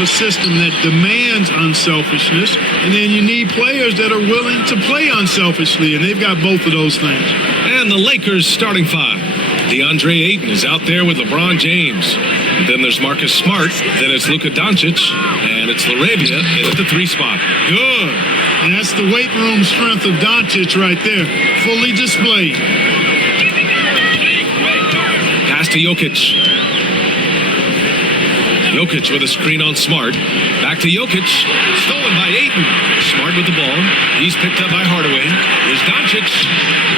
have a system that demands unselfishness, and then you need players that are willing to play unselfishly, and they've got both of those things. And the Lakers starting five. DeAndre Ayton is out there with LeBron James. And then there's Marcus Smart. Then it's Luka Doncic. And it's LaRavia in at the 3 spot. Good. And that's the weight room strength of Doncic right there. Fully displayed. Pass to Jokic. Jokic with a screen on Smart. Back to Jokic. Stolen by Ayton. Smart with the ball. He's picked up by Hardaway. Here's Doncic.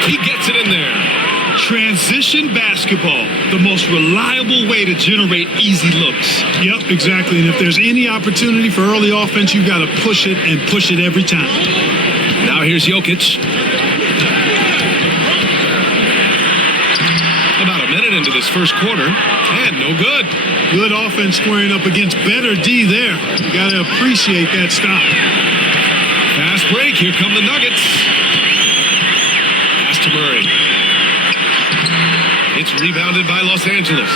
He gets it in there. Transition basketball, the most reliable way to generate easy looks. Yep, exactly. And if there's any opportunity for early offense, you've got to push it and push it every time. Now here's Jokic. About a minute into this first quarter, and no good. Good offense squaring up against better D there. You got to appreciate that stop. Fast break. Here come the Nuggets. Pass to Murray. It's rebounded by Los Angeles.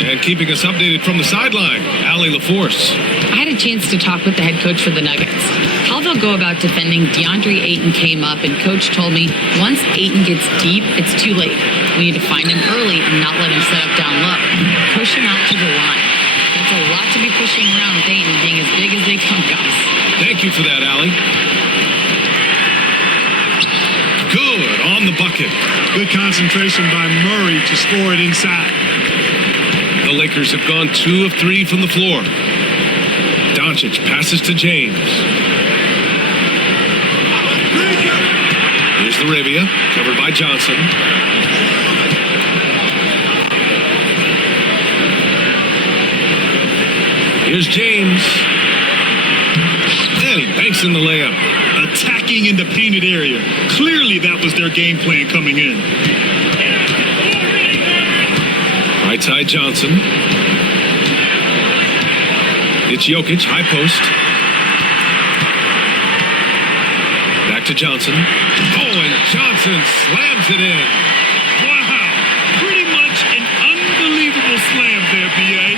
And keeping us updated from the sideline, Allie LaForce. I had a chance to talk with the head coach for the Nuggets. How they'll go about defending DeAndre Ayton came up, and coach told me once Ayton gets deep, it's too late. We need to find him early and not let him set up down low. Push him out to the line. That's a lot to be pushing around with Ayton being as big as they come, guys. Thank you for that, Allie. Good on the bucket. Good concentration by Murray to score it inside. The Lakers have gone 2 of 3 from the floor. Doncic passes to James. Here's LaRavia, covered by Johnson. Here's James. And he banks in the layup. Attacking in the painted area. Clearly that was their game plan coming in. Right side Johnson. It's Jokic, high post. Back to Johnson. Oh, and Johnson slams it in. Wow. Pretty much an unbelievable slam there, B.A.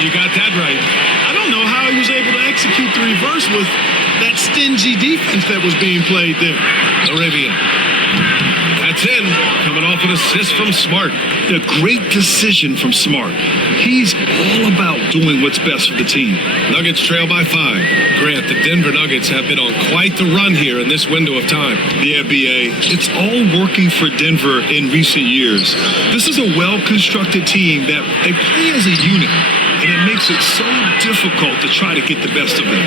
You got that right. I don't know how he was able to execute the reverse with that stingy defense that was being played there. Arabia. That's in. Coming off an assist from Smart. A great decision from Smart. He's all about doing what's best for the team. Nuggets trail by 5. Grant, the Denver Nuggets have been on quite the run here in this window of time. Yeah, B.A. It's all working for Denver in recent years. This is a well-constructed team that they play as a unit, and it makes it so difficult to try to get the best of them.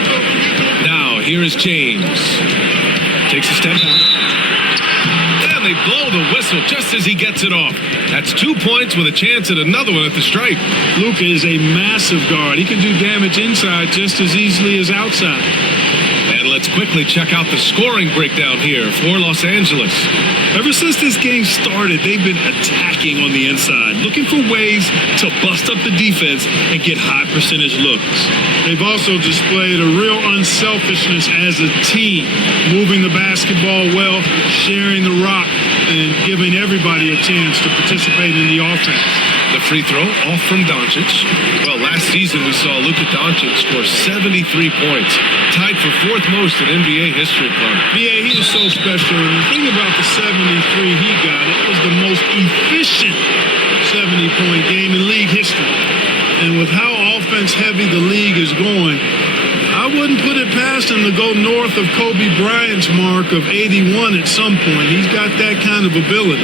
Now, here is James. Takes a step back. And they blow the whistle just as he gets it off. That's 2 points with a chance at another one at the stripe. Luka is a massive guard. He can do damage inside just as easily as outside. And let's quickly check out the scoring breakdown here for Los Angeles. Ever since this game started, they've been attacking on the inside, looking for ways to bust up the defense and get high percentage looks. They've also displayed a real unselfishness as a team, moving the basketball well, sharing the rock, and giving everybody a chance to participate in the offense. The free throw off from Doncic. Well, last season we saw Luka Doncic score 73 points, tied for 4th most in NBA history. Yeah, he was so special. And the thing about the 73 he got, it was the most efficient 70-point game in league history. And with how offense-heavy the league is going, I wouldn't put it past him to go north of Kobe Bryant's mark of 81 at some point. He's got that kind of ability.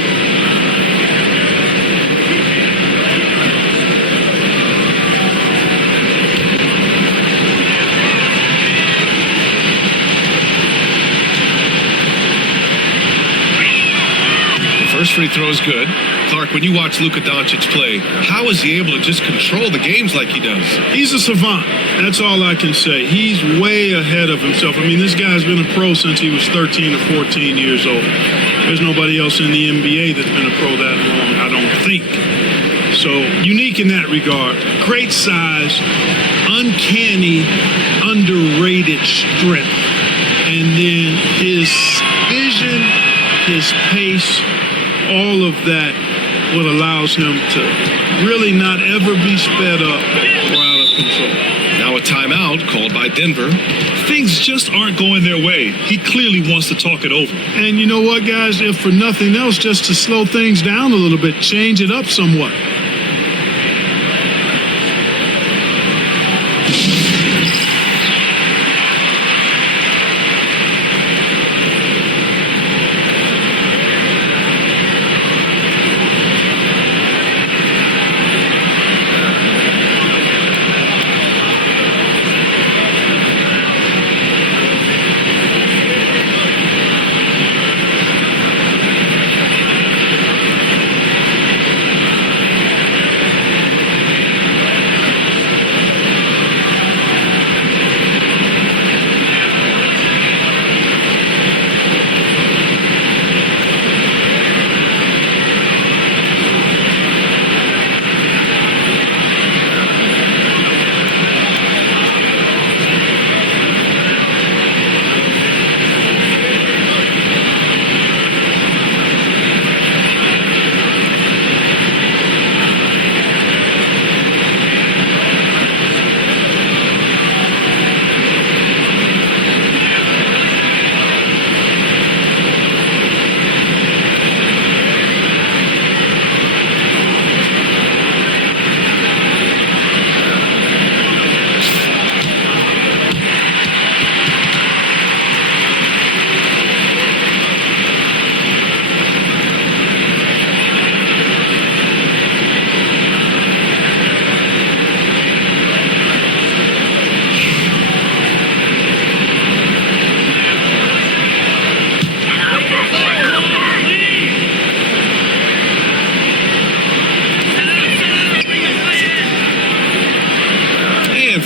First free throw is good. Clark, when you watch Luka Doncic play, how is he able to just control the games like he does? He's a savant. That's all I can say. He's way ahead of himself. I mean, this guy's been a pro since he was 13 or 14 years old. There's nobody else in the NBA that's been a pro that long, I don't think. So, unique in that regard. Great size, uncanny, underrated strength. And then his vision, his pace, all of that, what allows him to really not ever be sped up or out of control. Now a timeout called by Denver. Things just aren't going their way. He clearly wants to talk it over. And you know what, guys? If for nothing else, just to slow things down a little bit, change it up somewhat.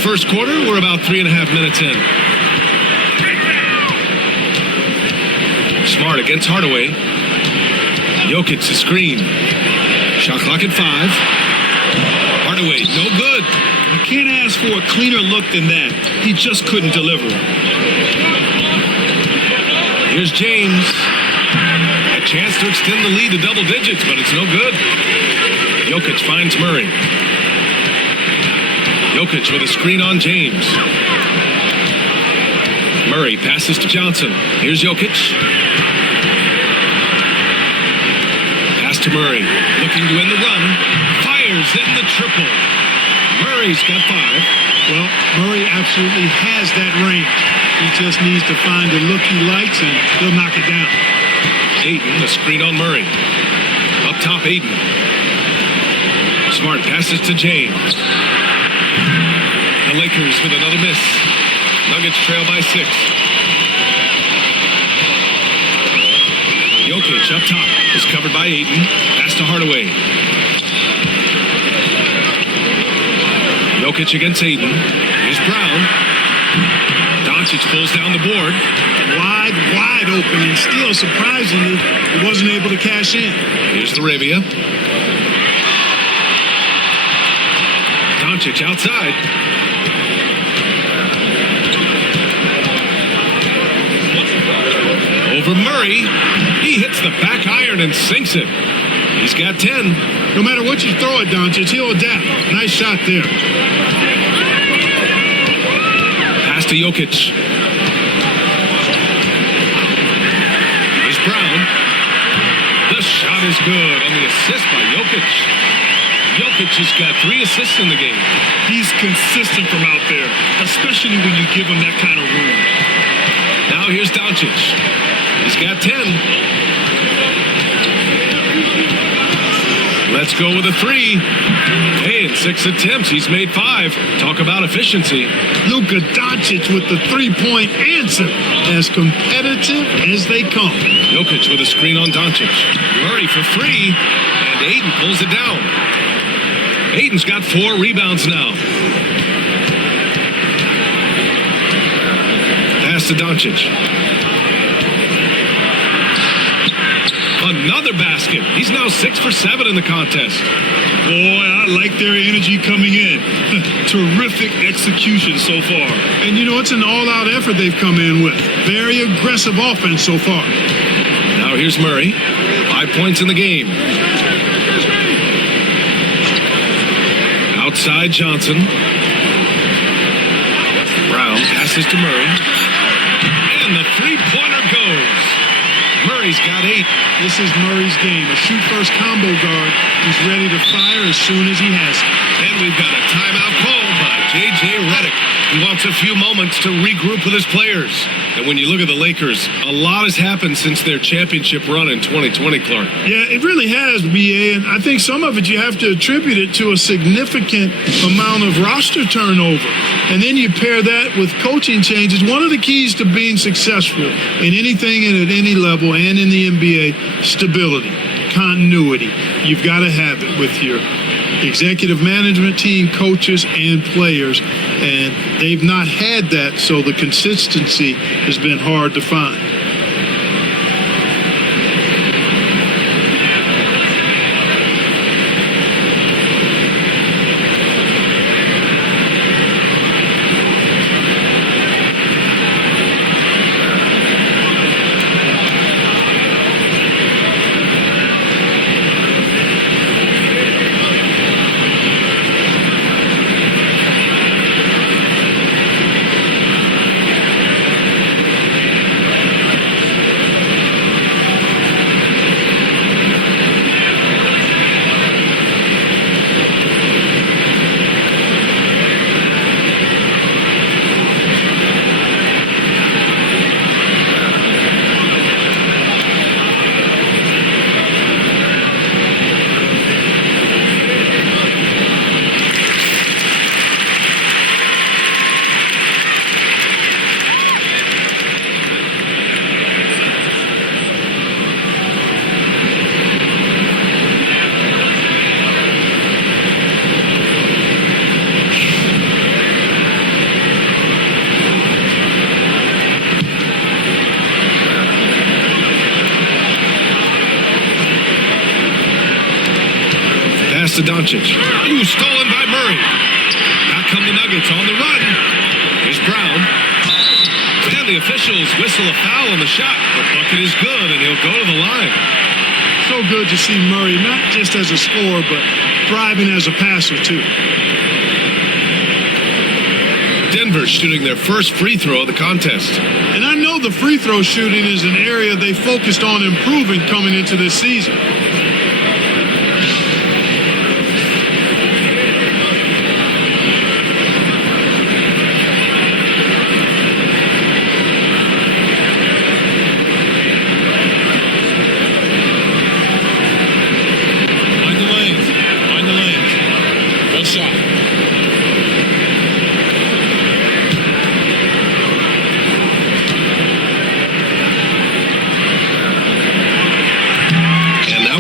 First quarter, we're about 3.5 minutes in. Smart against Hardaway. Jokic the screen. Shot clock at 5. Hardaway, no good. You can't ask for a cleaner look than that. He just couldn't deliver. Here's James. A chance to extend the lead to double digits, but it's no good. Jokic finds Murray. Jokic with a screen on James. Murray passes to Johnson. Here's Jokic. Pass to Murray. Looking to win the run. Fires in the triple. Murray's got 5. Well, Murray absolutely has that range. He just needs to find the look he likes, and he'll knock it down. Ayton, a screen on Murray. Up top, Ayton. Smart passes to James. The Lakers with another miss. Nuggets trail by 6. Jokic up top is covered by Ayton. Pass to Hardaway. Jokic against Ayton. Here's Brown. Doncic pulls down the board. Wide open, and still, surprisingly, he wasn't able to cash in. Here's the Arabia. Doncic outside. Over Murray. He hits the back iron and sinks it. He's got 10. No matter what you throw at Doncic, he'll adapt. Nice shot there. Pass to Jokic. Here's Brown. The shot is good on the assist by Jokic. Jokic has got 3 assists in the game. He's consistent from out there, especially when you give him that kind of room. Now here's Doncic. He's got 10. Let's go with a 3. Hey, in 6 attempts, he's made 5. Talk about efficiency. Luka Doncic with the three-point answer. As competitive as they come. Jokic with a screen on Doncic. Murray for 3, and Ayton pulls it down. Ayton's got 4 rebounds now. Pass to Doncic. Another basket. He's now 6 for 7 in the contest. Boy, I like their energy coming in. Terrific execution so far. And you know, it's an all-out effort they've come in with. Very aggressive offense so far. Now here's Murray. 5 points in the game. Outside Johnson. Passes to Murray. And the three-pointer goes. Murray's got 8. This is Murray's game. A shoot-first combo guard who's ready to fire as soon as he has it. And we've got a timeout called by J.J. Redick. He wants a few moments to regroup with his players. And when you look at the Lakers, a lot has happened since their championship run in 2020, Clark. Yeah, it really has, B.A., and I think some of it you have to attribute it to a significant amount of roster turnover. And then you pair that with coaching changes. One of the keys to being successful in anything and at any level and in the NBA, stability, continuity. You've got to have it with your executive management team, coaches, and players. And they've not had that, so the consistency has been hard to find. To Doncic. Ooh, stolen by Murray. Back come the Nuggets on the run. Here's Brown. And the officials whistle a foul on the shot. The bucket is good, and he'll go to the line. So good to see Murray, not just as a scorer, but thriving as a passer, too. Denver shooting their first free throw of the contest. And I know the free throw shooting is an area they focused on improving coming into this season.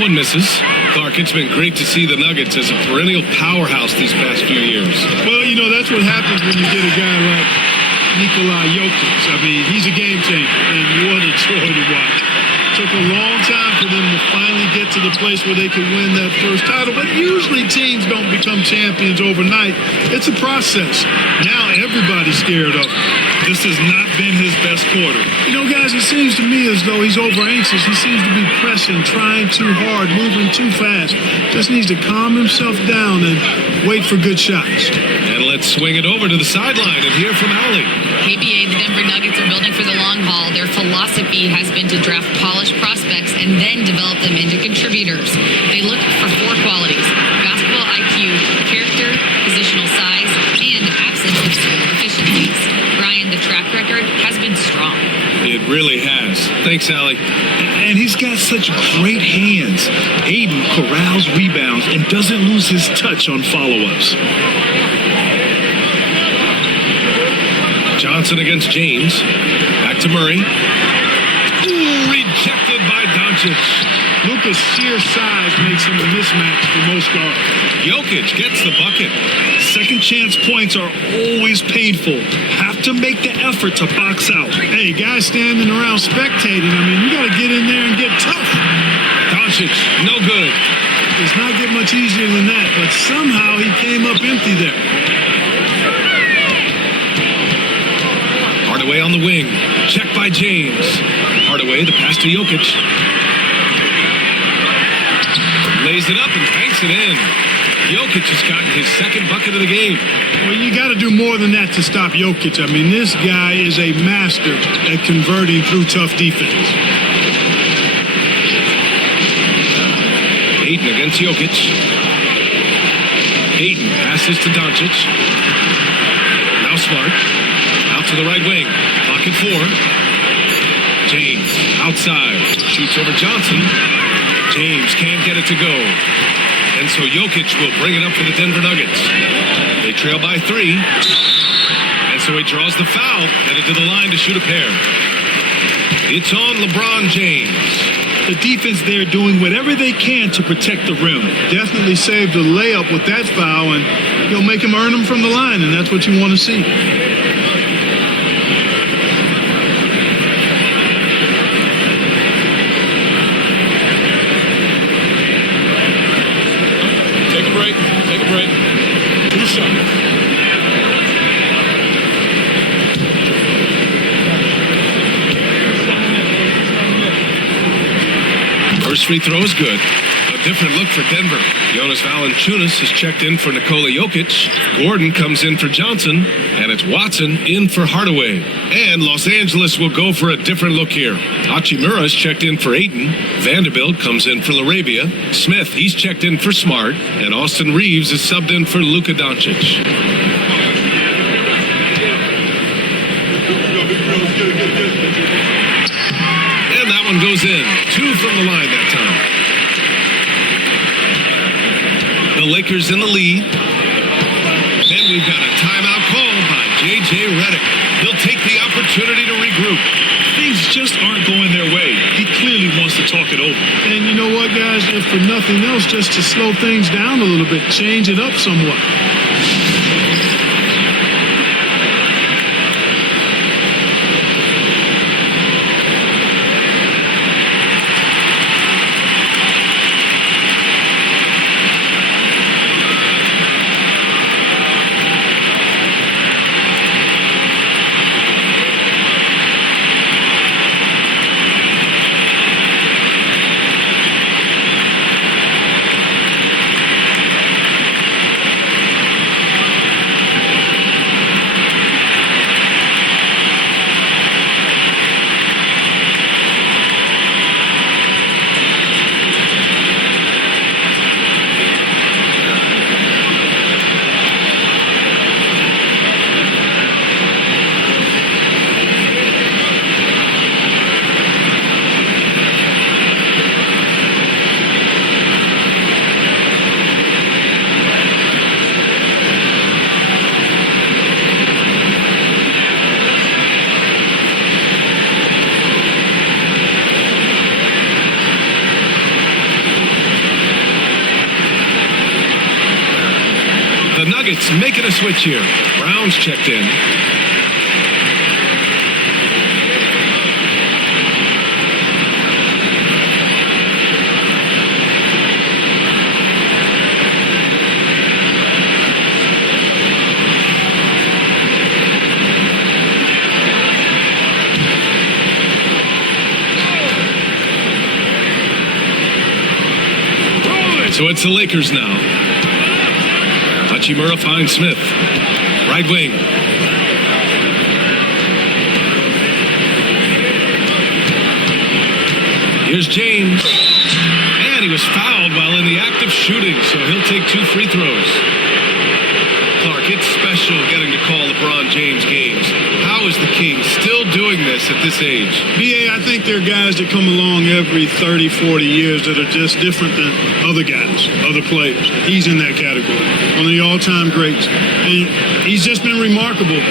Misses. Clark, it's been great to see the Nuggets as a perennial powerhouse these past few years. Well, you know, that's what happens when you get a guy like Nikola Jokic. I mean, he's a game changer, and what a joy to watch. Took a long time for them to finally get to the place where they could win that first title, but usually teams don't become champions overnight. It's a process. Now everybody's scared of him. This has not been his best quarter. You know, guys, it seems to me as though he's over anxious. He seems to be pressing, trying too hard, moving too fast. Just needs to calm himself down and wait for good shots. And let's swing it over to the sideline and hear from Allie. KBA, the Denver Nuggets are building for the long haul. Their philosophy has been to draft polished prospects and then develop them into contributors. They look for 4 qualities: basketball IQ, character, positional size, and absence of skill deficiencies. Brian, the track record has been strong. It really has. Thanks, Allie. And he's got such great hands. Aiden corrals rebounds and doesn't lose his touch on follow-ups. Johnson against James. Back to Murray. Ooh, rejected by Doncic. Luka's sheer size makes him a mismatch for most guards. Jokic gets the bucket. Second chance points are always painful. Have to make the effort to box out. Hey, guys standing around spectating, I mean, you got to get in there and get tough. Doncic, no good. Does not get much easier than that, but somehow he came up empty there. Hardaway on the wing. Check by James. Hardaway, the pass to Jokic. Lays it up and banks it in. Jokic has gotten his second bucket of the game. Well, you got to do more than that to stop Jokic. I mean, this guy is a master at converting through tough defense. Ayton against Jokic. Ayton passes to Doncic. Now Smart. Out to the right wing. Clock at 4. James outside. Shoots over Johnson. James can't get it to go. And so Jokic will bring it up for the Denver Nuggets. They trail by 3. And so he draws the foul. Headed to the line to shoot a pair. It's on LeBron James. The defense there doing whatever they can to protect the rim. Definitely saved a layup with that foul, and you'll make him earn them from the line, and that's what you want to see. Take a break. Take a break. Two shots. First free throw is good. A different look for Denver. Jonas Valanciunas is checked in for Nikola Jokic. Gordon comes in for Johnson. And it's Watson in for Hardaway. And Los Angeles will go for a different look here. Hachimura is checked in for Ayton. Vanderbilt comes in for LaRavia. Smith, he's checked in for Smart. And Austin Reeves is subbed in for Luka Doncic. And that one goes in. 2 from the line that time. The Lakers in the lead. Then we've got a timeout call by J.J. Redick. He'll take the opportunity to regroup. Things just aren't going their way. He clearly wants to talk it over. And you know what, guys? If for nothing else, just to slow things down a little bit, change it up somewhat. Nuggets making a switch here. Brown's checked in. So it's the Lakers now. Hachimura finds Smith. Right wing. Here's James. And he was fouled while in the act of shooting, so he'll take 2 free throws. Clark, it's special getting to call LeBron James games. How is the King still doing this at this age? B.A., I think there are guys that come along every 30, 40 years that are just different than other guys, other players. He's in that category. One of the all-time greats. And he's just been remarkable.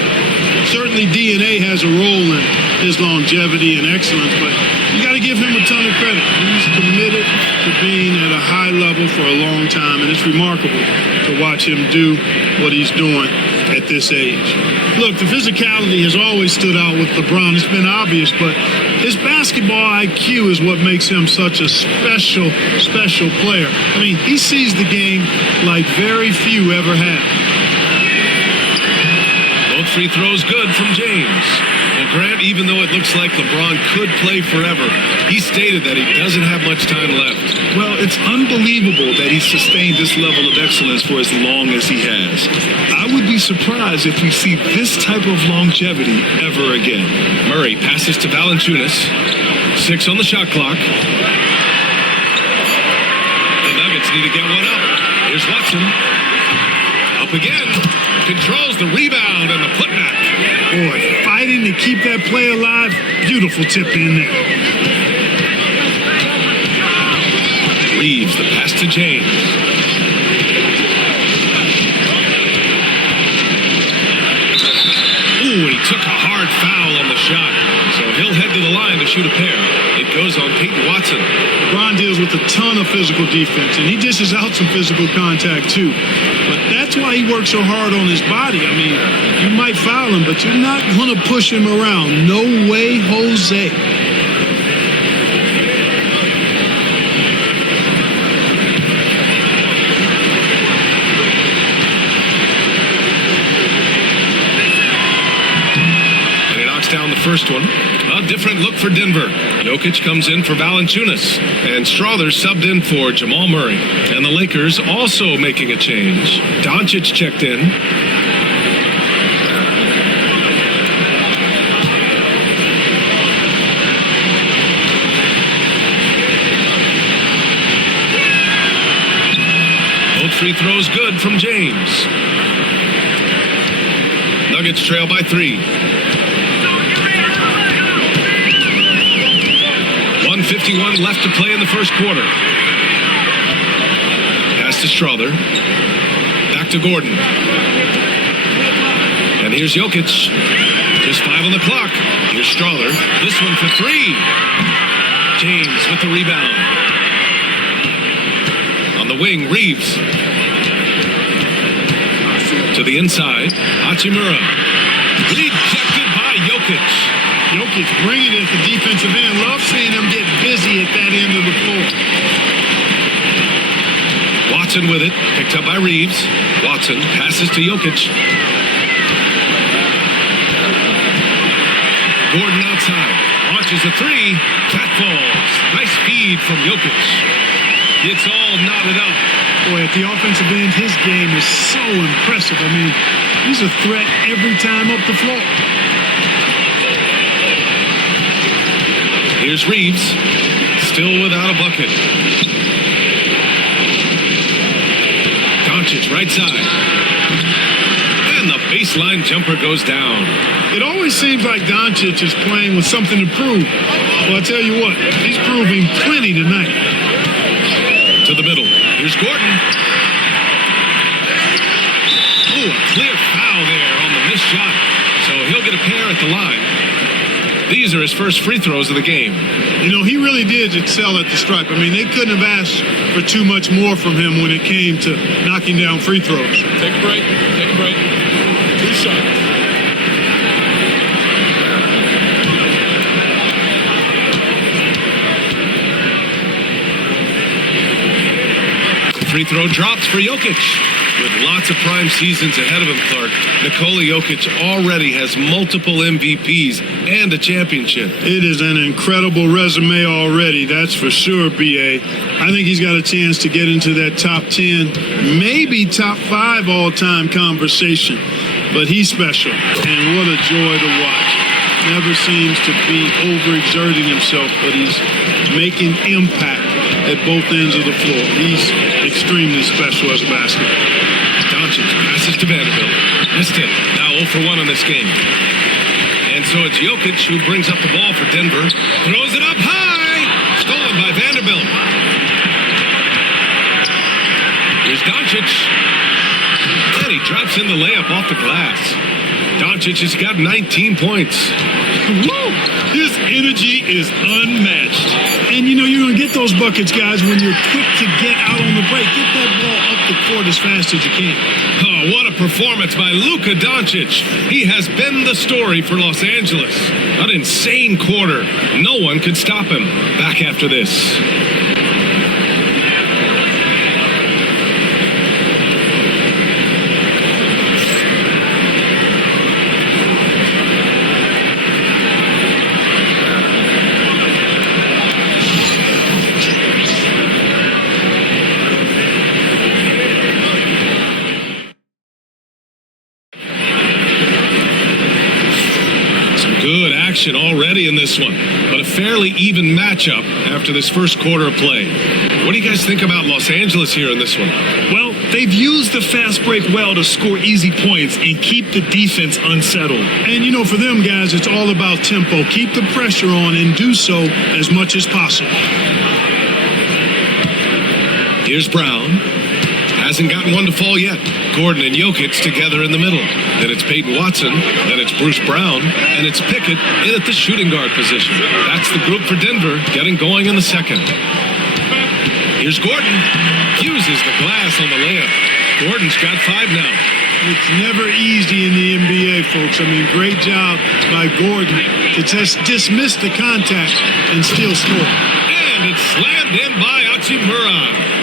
Certainly DNA has a role in his longevity and excellence, but you got to give him a ton of credit. He's committed to being at a high level for a long time, and it's remarkable to watch him do what he's doing at this age. Look, the physicality has always stood out with LeBron. It's been obvious, but his basketball IQ is what makes him such a special, special player. I mean, he sees the game like very few ever have. Both free throws good. good from James. Well, Grant, even though it looks like LeBron could play forever, he stated that he doesn't have much time left. Well, it's unbelievable that he's sustained this level of excellence for as long as he has. I would be surprised if we see this type of longevity ever again. Murray passes to Valanciunas. 6 on the shot clock. The Nuggets need to get one up. Here's Watson. Up again. Controls the rebound and the putback. Boy, fighting to keep that play alive. Beautiful tip in there. Reeves, the pass to James. Ooh, he took a hard foul on the shot. So he'll head to the line to shoot a pair. It goes on Peyton Watson. LeBron deals with a ton of physical defense, and he dishes out some physical contact too. But that's why he works so hard on his body. I mean, you might foul him, but you're not going to push him around. No way, Jose. Down the first one. A different look for Denver. Jokic comes in for Valanciunas, and Strawther subbed in for Jamal Murray. And the Lakers also making a change. Doncic checked in. Both free throws good from James. Nuggets trail by 3. 1:51 left to play in the first quarter. Pass to Strawther. Back to Gordon. And here's Jokic. Just 5 on the clock. Here's Strawther. This one for 3. James with the rebound. On the wing, Reeves. To the inside, Hachimura. Rejected by Jokic. Jokic bringing it at the defensive end. Love seeing him get busy at that end of the floor. Watson with it. Picked up by Reeves. Watson passes to Jokic. Gordon outside. Launches a 3. That falls. Nice feed from Jokic. It's all knotted up. Boy, at the offensive end, his game is so impressive. I mean, he's a threat every time up the floor. Here's Reeves, still without a bucket. Doncic, right side. And the baseline jumper goes down. It always seems like Doncic is playing with something to prove. Well, I tell you what, he's proving plenty tonight. To the middle. Here's Gordon. Ooh, a clear foul there on the missed shot. So he'll get a pair at the line. These are his first free throws of the game. You know, he really did excel at the stripe. I mean, they couldn't have asked for too much more from him when it came to knocking down free throws. Take a break. Take a break. 2 shots. Free throw drops for Jokic. With lots of prime seasons ahead of him, Clark, Nikola Jokic already has multiple MVPs and a championship. It is an incredible resume already, that's for sure, B.A. I think he's got a chance to get into that top 10, maybe top 5 all-time conversation. But he's special, and what a joy to watch. Never seems to be overexerting himself, but he's making impact at both ends of the floor. He's extremely special as a basketball. Doncic passes to Vanderbilt. Missed it. Now 0 for 1 on this game. And so it's Jokic who brings up the ball for Denver. Throws it up high. Stolen by Vanderbilt. Here's Doncic. And he drops in the layup off the glass. Doncic has got 19 points. Woo! His energy is unmatched. And, you know, you're going to get those buckets, guys, when you're quick to get out on the break. Get that ball up the court as fast as you can. Oh, what a performance by Luka Doncic. He has been the story for Los Angeles. An insane quarter. No one could stop him. Back after this. action already in this one, but a fairly even matchup after this first quarter of play. What do you guys think about Los Angeles here in this one? Well, they've used the fast break well to score easy points and keep the defense unsettled. And, you know, for them guys, it's all about tempo. Keep the pressure on and do so as much as possible. Here's Brown. Hasn't gotten one to fall yet. Gordon and Jokic together in the middle. Then it's Peyton Watson. Then it's Bruce Brown. And it's Pickett in at the shooting guard position. That's the group for Denver getting going in the second. Here's Gordon. Fuses the glass on the layup. Gordon's got 5 now. It's never easy in the NBA, folks. I mean, great job by Gordon to just dismiss the contact and still score. And it's slammed in by Hachimura.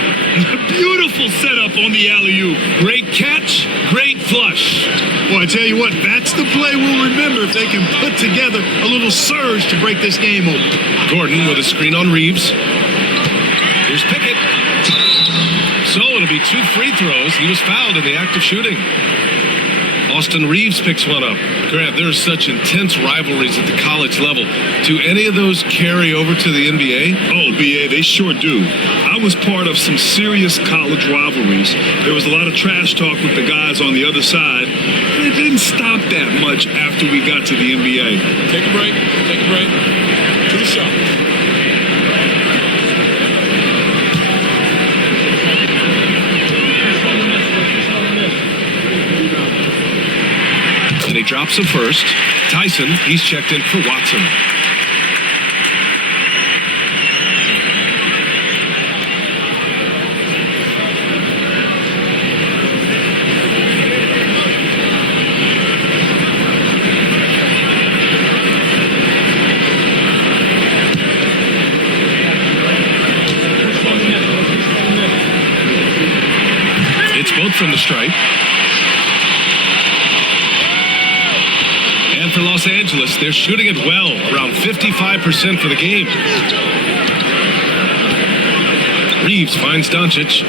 Beautiful setup on the alley-oop. Great catch, great flush. Well, I tell you what, that's the play we'll remember if they can put together a little surge to break this game open. Gordon with a screen on Reeves. Here's Pickett. So it'll be 2 free throws. He was fouled in the act of shooting. Austin Reeves picks one up. Grant, there are such intense rivalries at the college level. Do any of those carry over to the NBA? Oh, BA, they sure do. I was part of some serious college rivalries. There was a lot of trash talk with the guys on the other side. But it didn't stop that much after we got to the NBA. Take a break. Take a break. To the shot. And he drops him first. Tyson, he's checked in for Watson. It's both from the stripe. For Los Angeles, they're shooting it well, around 55% for the game. Reeves finds Doncic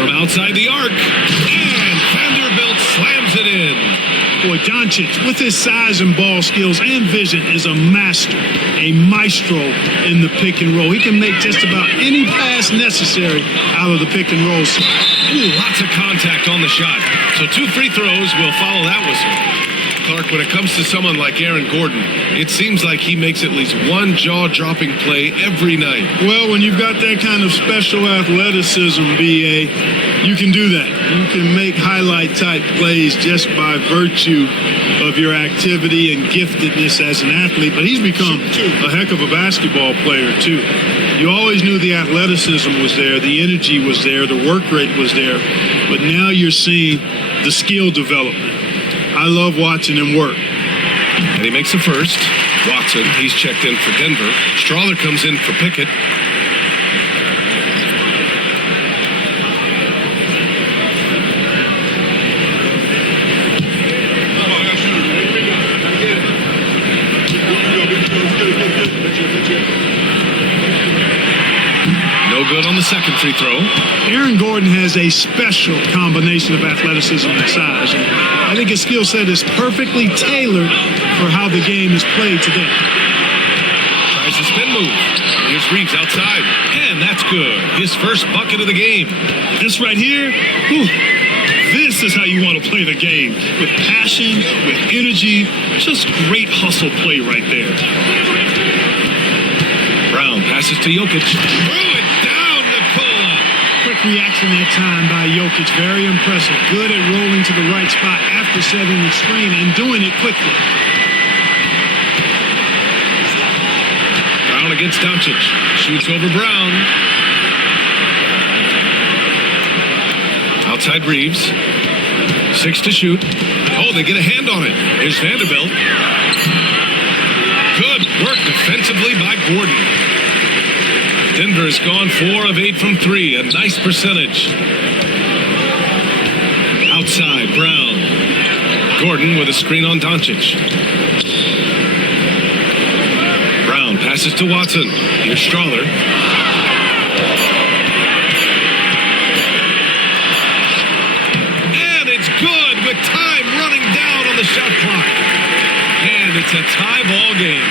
from outside the arc, and Vanderbilt slams it in. Boy, Doncic, with his size and ball skills and vision, is a master, a maestro in the pick and roll. He can make just about any pass necessary out of the pick and roll. Ooh, lots of contact on the shot. So 2 free throws will follow that whistle. Clark, when it comes to someone like Aaron Gordon, it seems like he makes at least one jaw-dropping play every night. Well, when you've got that kind of special athleticism, BA, you can do that. You can make highlight-type plays just by virtue of your activity and giftedness as an athlete. But he's become a heck of a basketball player, too. You always knew the athleticism was there, the energy was there, the work rate was there. But now you're seeing the skill development. I love watching him work. And he makes the first. Watson, he's checked in for Denver. Strawler comes in for Pickett. No good on the second free throw. Aaron Gordon has a special combination of athleticism and size. And I think his skill set is perfectly tailored for how the game is played today. Tries the spin move. Here's Reeves outside. And that's good. His first bucket of the game. This right here, whew, this is how you want to play the game. With passion, with energy, just great hustle play right there. Brown passes to Jokic. Throw it down, Nikola. Quick reaction that time by Jokic. Very impressive. Good at rolling to the right spot after setting the screen and doing it quickly. Brown against Doncic. Shoots over Brown. Outside Reeves. 6 to shoot. Oh, they get a hand on it. Here's Vanderbilt. Good work defensively by Gordon. Denver has gone 4 of 8 from 3. A nice percentage. Outside, Brown. Gordon with a screen on Doncic. Brown passes to Watson. Here's Strawler. And it's good with time running down on the shot clock. And it's It's a tie ball game.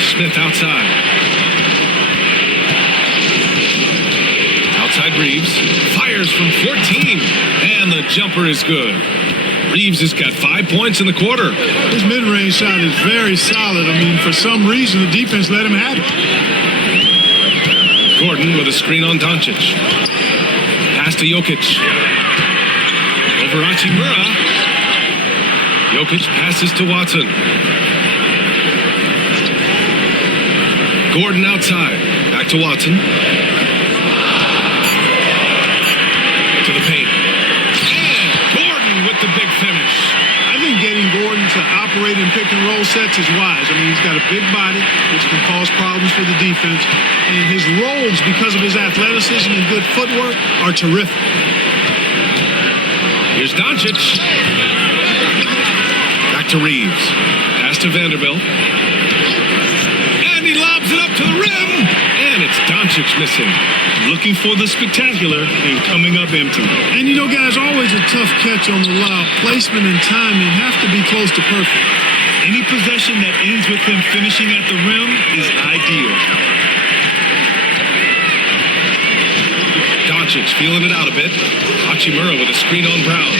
Smith outside. Outside Reeves. Fires from 14. And the jumper is good. Reeves has got 5 points in the quarter. His mid-range shot is very solid. I mean, for some reason, the defense let him have it. Gordon with a screen on Doncic. Pass to Jokic. Over Hachimura. Jokic passes to Watson. Gordon outside. Back to Watson. To the paint. And Gordon with the big finish. I think getting Gordon to operate in pick and roll sets is wise. I mean, he's got a big body, which can cause problems for the defense. And his rolls, because of his athleticism and good footwork, are terrific. Here's Doncic. Back to Reeves. Pass to Vanderbilt. And he lobs it up to the rim. And it's Doncic missing. Looking for the spectacular and coming up empty. And you know, guys, always a tough catch on the lob. Placement and timing have to be close to perfect. Any possession that ends with him finishing at the rim is ideal. Doncic feeling it out a bit. Hachimura with a screen on Brown.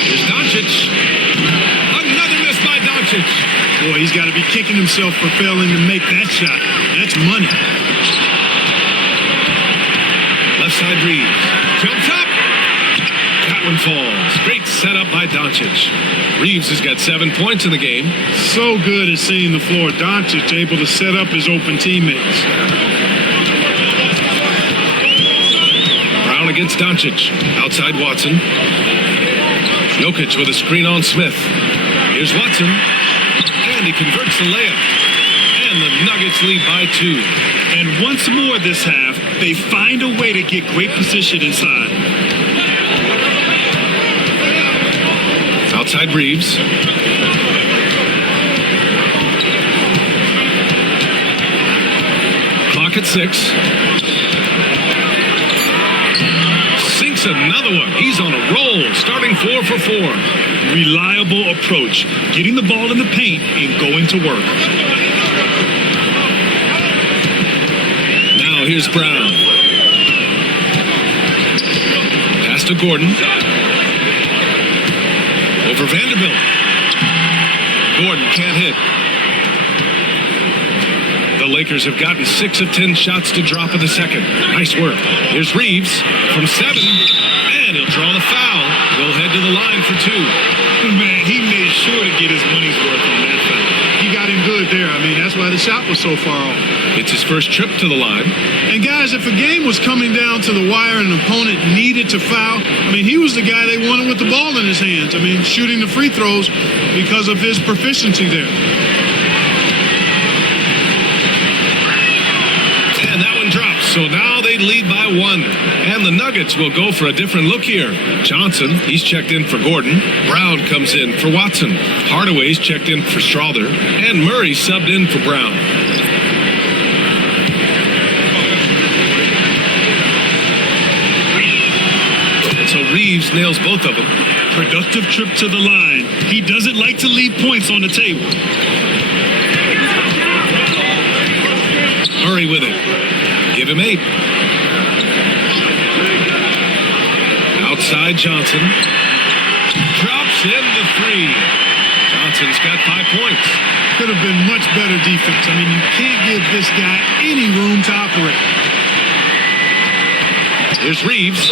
Here's Doncic. Another miss by Doncic. Boy, he's got to be kicking himself for failing to make that shot. That's money. Left side Reeves. Jumps up. That one falls. Great setup by Doncic. Reeves has got 7 points in the game. So good at seeing the floor. Doncic able to set up his open teammates. Brown against Doncic. Outside Watson. Jokic with a screen on Smith. Here's Watson. And he converts the layup. And the Nuggets lead by 2. And once more this half, they find a way to get great position inside. Outside Reeves. Clock at 6. Sinks another one. He's on a roll, starting 4 for 4. Reliable approach, getting the ball in the paint and going to work. Now here's Brown. Pass to Gordon. Over Vanderbilt. Gordon can't hit. The Lakers have gotten 6 of 10 shots to drop in the second. Nice work. Here's Reeves from 7. And he'll draw the foul. He'll head to the line for 2. Man, he made sure to get his money's worth on that foul. He got him good there. I mean, that's why the shot was so far off. It's his first trip to the line. And guys, if a game was coming down to the wire and an opponent needed to foul, I mean, he was the guy they wanted with the ball in his hands. I mean, shooting the free throws because of his proficiency there. And that one drops. So now they lead by 1. And the Nuggets will go for a different look here. Johnson, he's checked in for Gordon. Brown comes in for Watson. Hardaway's checked in for Strawther. And Murray subbed in for Brown. And so Reeves nails both of them. Productive trip to the line. He doesn't like to leave points on the table. Murray with it. Give him 8. Outside Johnson. Drops in the 3. Johnson's got 5 points. Could have been much better defense. I mean, you can't give this guy any room to operate. Here's Reeves.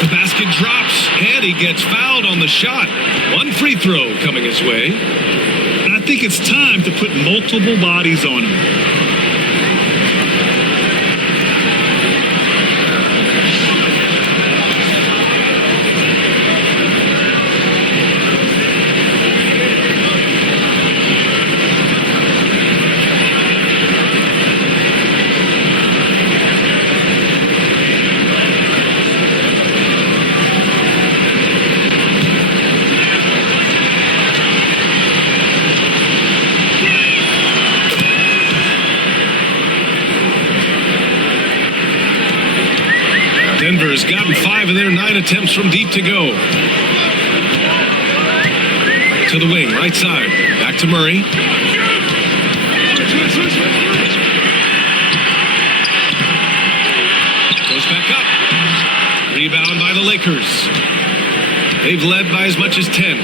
The basket drops, and he gets fouled on the shot. 1 free throw coming his way. And I think it's time to put multiple bodies on him. He's gotten 5 of their 9 attempts from deep to go. To the wing, right side. Back to Murray. Goes back up. Rebound by the Lakers. They've led by as much as 10.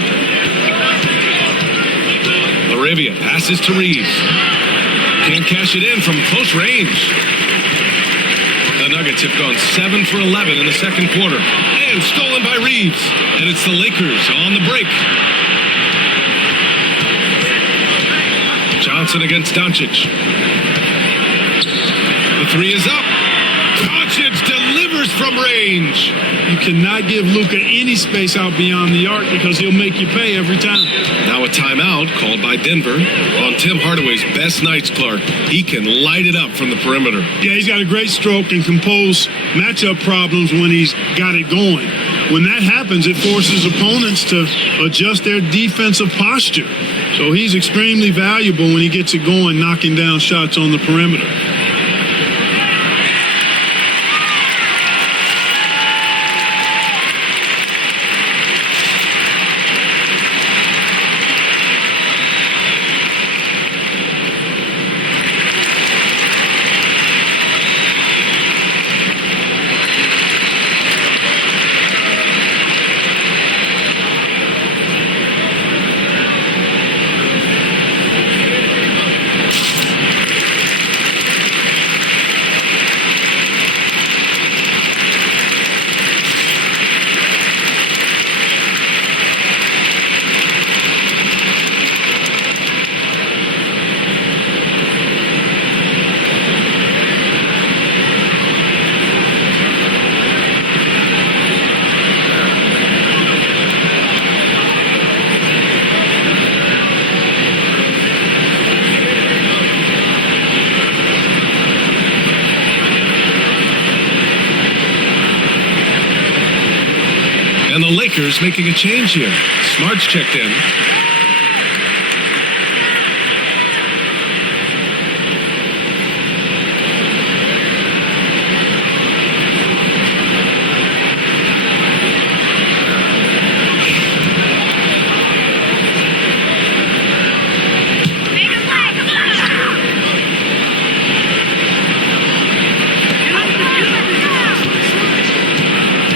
Laravia passes to Reeves. Can't cash it in from close range. The Nuggets have gone 7 for 11 in the second quarter. And stolen by Reeves. And it's the Lakers on the break. Johnson against Doncic. The 3 is up. Doncic delivers from range. You cannot give Luka any space out beyond the arc because he'll make you pay every time. Now a timeout called by Denver on Tim Hardaway's best nights, Clark. He can light it up from the perimeter. Yeah, he's got a great stroke and compose matchup problems when he's got it going. When that happens, it forces opponents to adjust their defensive posture. So he's extremely valuable when he gets it going, knocking down shots on the perimeter. And the Lakers making a change here. Smart's checked in.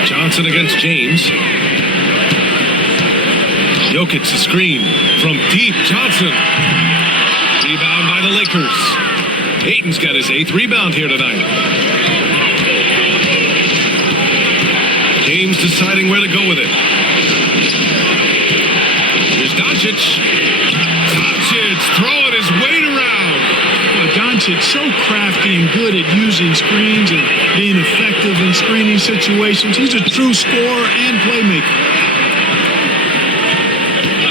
Johnson against James. Jokic a screen from deep. Johnson. Rebound by the Lakers. Ayton's got his 8th rebound here tonight. James deciding where to go with it. Here's Doncic. Doncic throwing his weight around. Well, Doncic so crafty and good at using screens and being effective in screening situations. He's a true scorer and playmaker.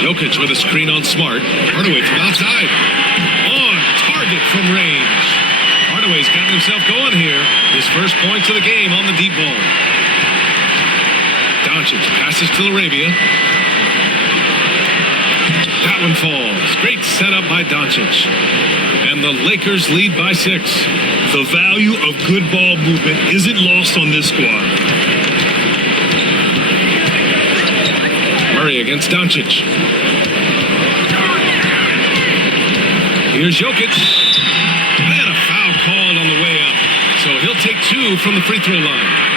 Jokic with a screen on Smart. Hardaway from outside. On target from range. Hardaway's got himself going here. His first points of the game on the deep ball. Doncic passes to Laravia. That one falls. Great setup by Doncic. And the Lakers lead by 6. The value of good ball movement isn't lost on this squad. Murray against Doncic. Here's Jokic. And a foul called on the way up. So he'll take 2 from the free throw line.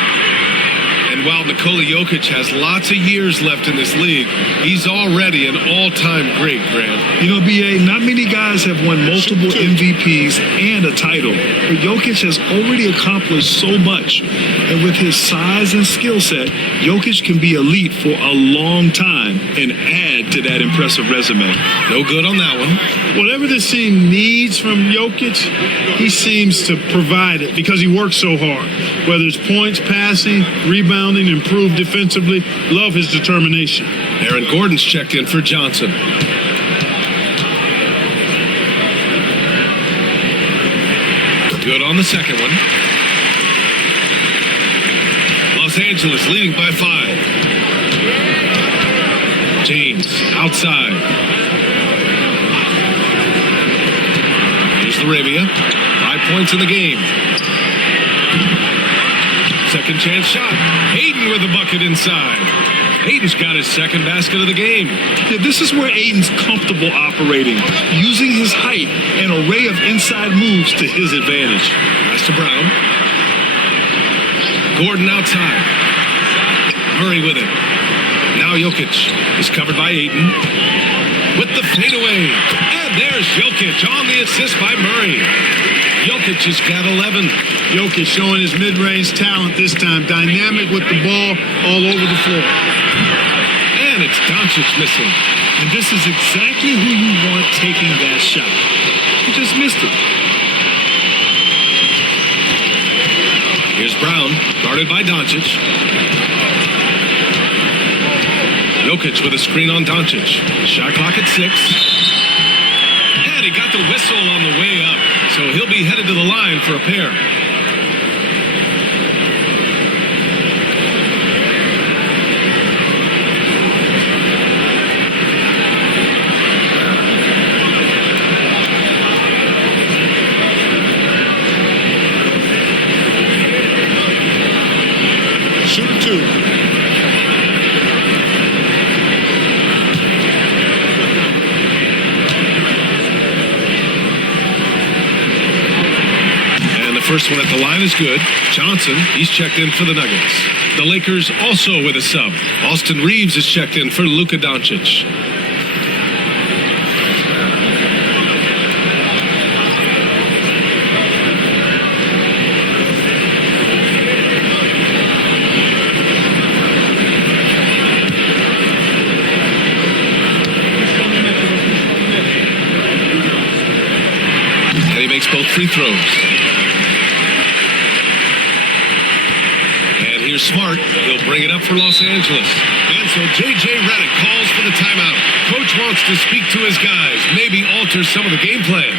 And while Nikola Jokic has lots of years left in this league, he's already an all-time great, Grant. You know, B.A., not many guys have won multiple MVPs and a title, but Jokic has already accomplished so much. And with his size and skill set, Jokic can be elite for a long time and add to that impressive resume. No good on that one. Whatever this team needs from Jokic, he seems to provide it because he works so hard. Whether it's points, passing, rebounding, improved defensively, love his determination. Aaron Gordon's checked in for Johnson. Good on the second one. Los Angeles leading by 5. James outside. Here's Laravia. 5 points in the game. Second chance shot. Hayden with the bucket inside. Hayden's got his second basket of the game. Yeah, this is where Aiden's comfortable operating, using his height and array of inside moves to his advantage. Pass to Brown. Gordon outside. Murray with it. Now Jokic is covered by Ayton. With the fadeaway. And there's Jokic on the assist by Murray. Jokic has got 11. Jokic showing his mid-range talent this time. Dynamic with the ball all over the floor. And it's Doncic missing. And this is exactly who you want taking that shot. He just missed it. Here's Brown, guarded by Doncic. Jokic with a screen on Doncic. Shot clock at 6. And he got the whistle on the way up. So he'll be headed to the line for a pair. Shooting 2. First one at the line is good. Johnson, he's checked in for the Nuggets. The Lakers also with a sub. Austin Reeves is checked in for Luka Doncic. And he makes both free throws. Smart, he'll bring it up for Los Angeles. And so J.J. Redick calls for the timeout. Coach wants to speak to his guys, maybe alter some of the game plan.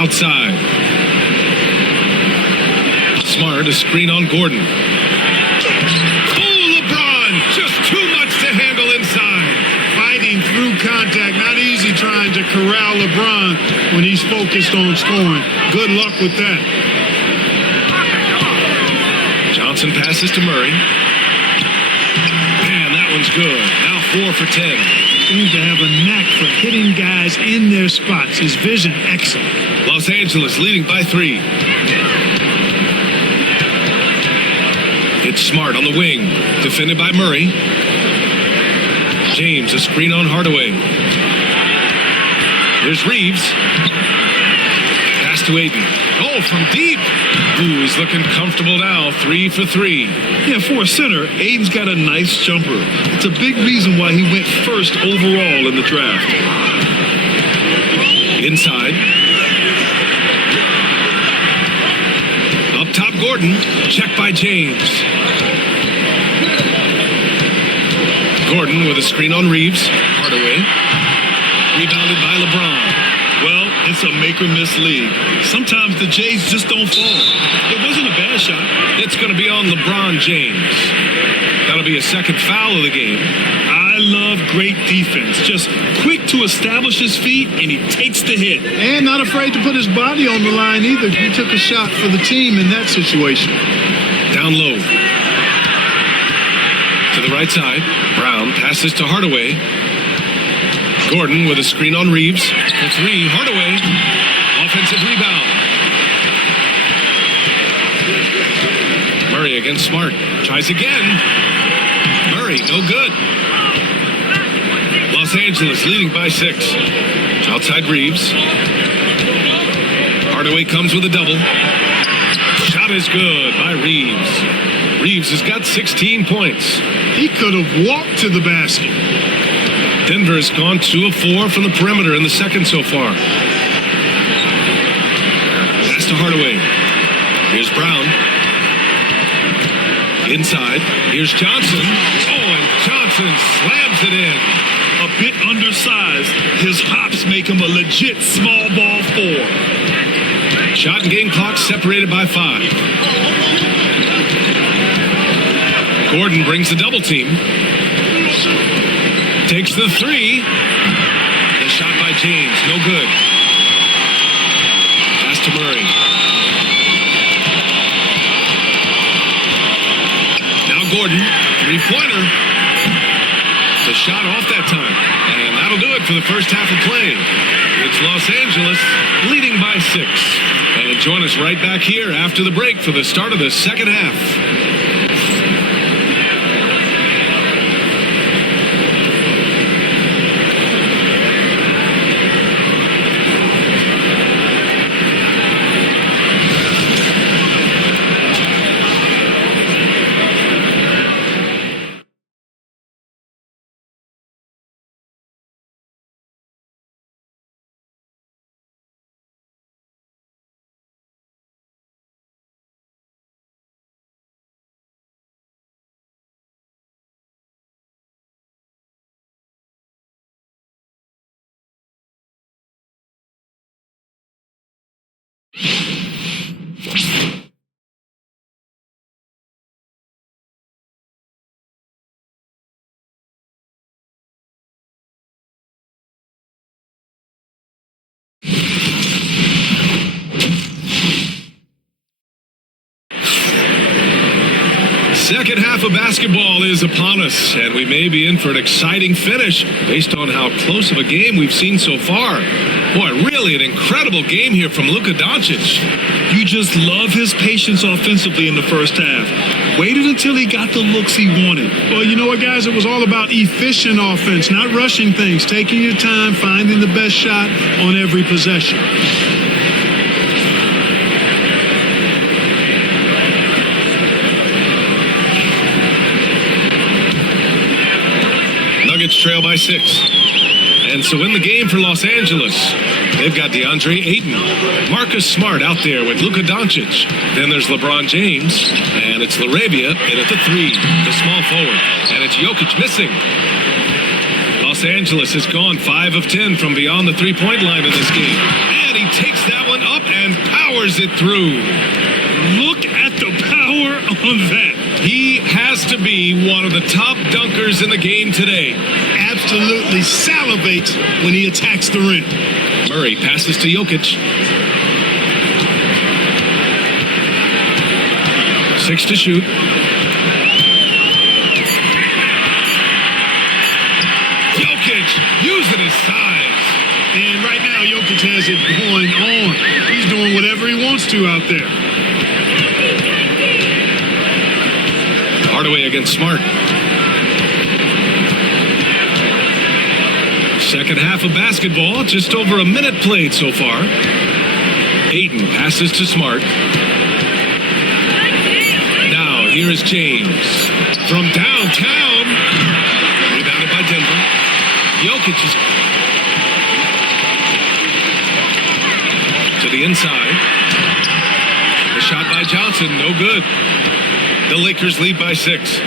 Outside. Smart, a screen on Gordon. Oh, LeBron! Just too much to handle inside. Fighting through contact. Not easy trying to corral LeBron when he's focused on scoring. Good luck with that. Johnson passes to Murray. And that one's good. Now 4 for 10. Seems to have a knack for hitting guys in their spots. His vision, excellent. Los Angeles leading by 3. It's Smart on the wing. Defended by Murray. James, a screen on Hardaway. Here's Reeves. Pass to Ayton. Oh, from deep. Ooh, he's looking comfortable now. 3 for 3. Yeah, for a center, Aiden's got a nice jumper. It's a big reason why he went first overall in the draft. Inside. Gordon. Check by James. Gordon with a screen on Reeves. Hardaway. Rebounded by LeBron. Well, it's a make-or-miss league. Sometimes the Jays just don't fall. It wasn't a bad shot. It's going to be on LeBron James. That'll be a second foul of the game. I love great defense. Just quick to establish his feet, and he takes the hit. And not afraid to put his body on the line either. He took a shot for the team in that situation. Down low. To the right side. Brown passes to Hardaway. Gordon with a screen on Reeves. For three. Hardaway. Offensive rebound. Murray against Smart. Tries again. Murray, no good. Los Angeles leading by 6. Outside Reeves. Hardaway comes with a double. Shot is good by Reeves. Reeves has got 16 points. He could have walked to the basket. Denver has gone 2 of 4 from the perimeter in the second so far. Pass to Hardaway. Here's Brown. Inside. Here's Johnson. Oh, and Johnson slams it in. A bit undersized. His hops make him a legit small ball 4. Shot and game clock separated by 5. Gordon brings the double team. Takes the 3. The shot by James. No good. Pass to Murray. Now Gordon. 3-pointer. The shot off that time. And that'll do it for the first half of play. It's Los Angeles leading by 6. And join us right back here after the break for the start of the second half. Second half of basketball is upon us, and we may be in for an exciting finish based on how close of a game we've seen so far. Boy, really an incredible game here from Luka Doncic. You just love his patience offensively in the first half. Waited until he got the looks he wanted. Well, you know what, guys? It was all about efficient offense, not rushing things, taking your time, finding the best shot on every possession. Nuggets trail by 6. And so in the game for Los Angeles, they've got DeAndre Ayton, Marcus Smart out there with Luka Doncic. Then there's LeBron James, and it's Laravia in at the 3, the small forward. And it's Jokic missing. Los Angeles has gone 5 of 10 from beyond the three-point line in this game. And he takes that one up and powers it through. Look at the power on that. He has to be one of the top dunkers in the game today. Absolutely salivates when he attacks the rim. Murray passes to Jokic. 6 to shoot. Jokic using his size. And right now, Jokic has it going on. He's doing whatever he wants to out there. Hardaway against Smart. Second half of basketball, just over a minute played so far. Ayton passes to Smart. Now, here is James. From downtown. Rebounded by Denver. Jokic is to the inside. The shot by Johnson, no good. The Lakers lead by 6.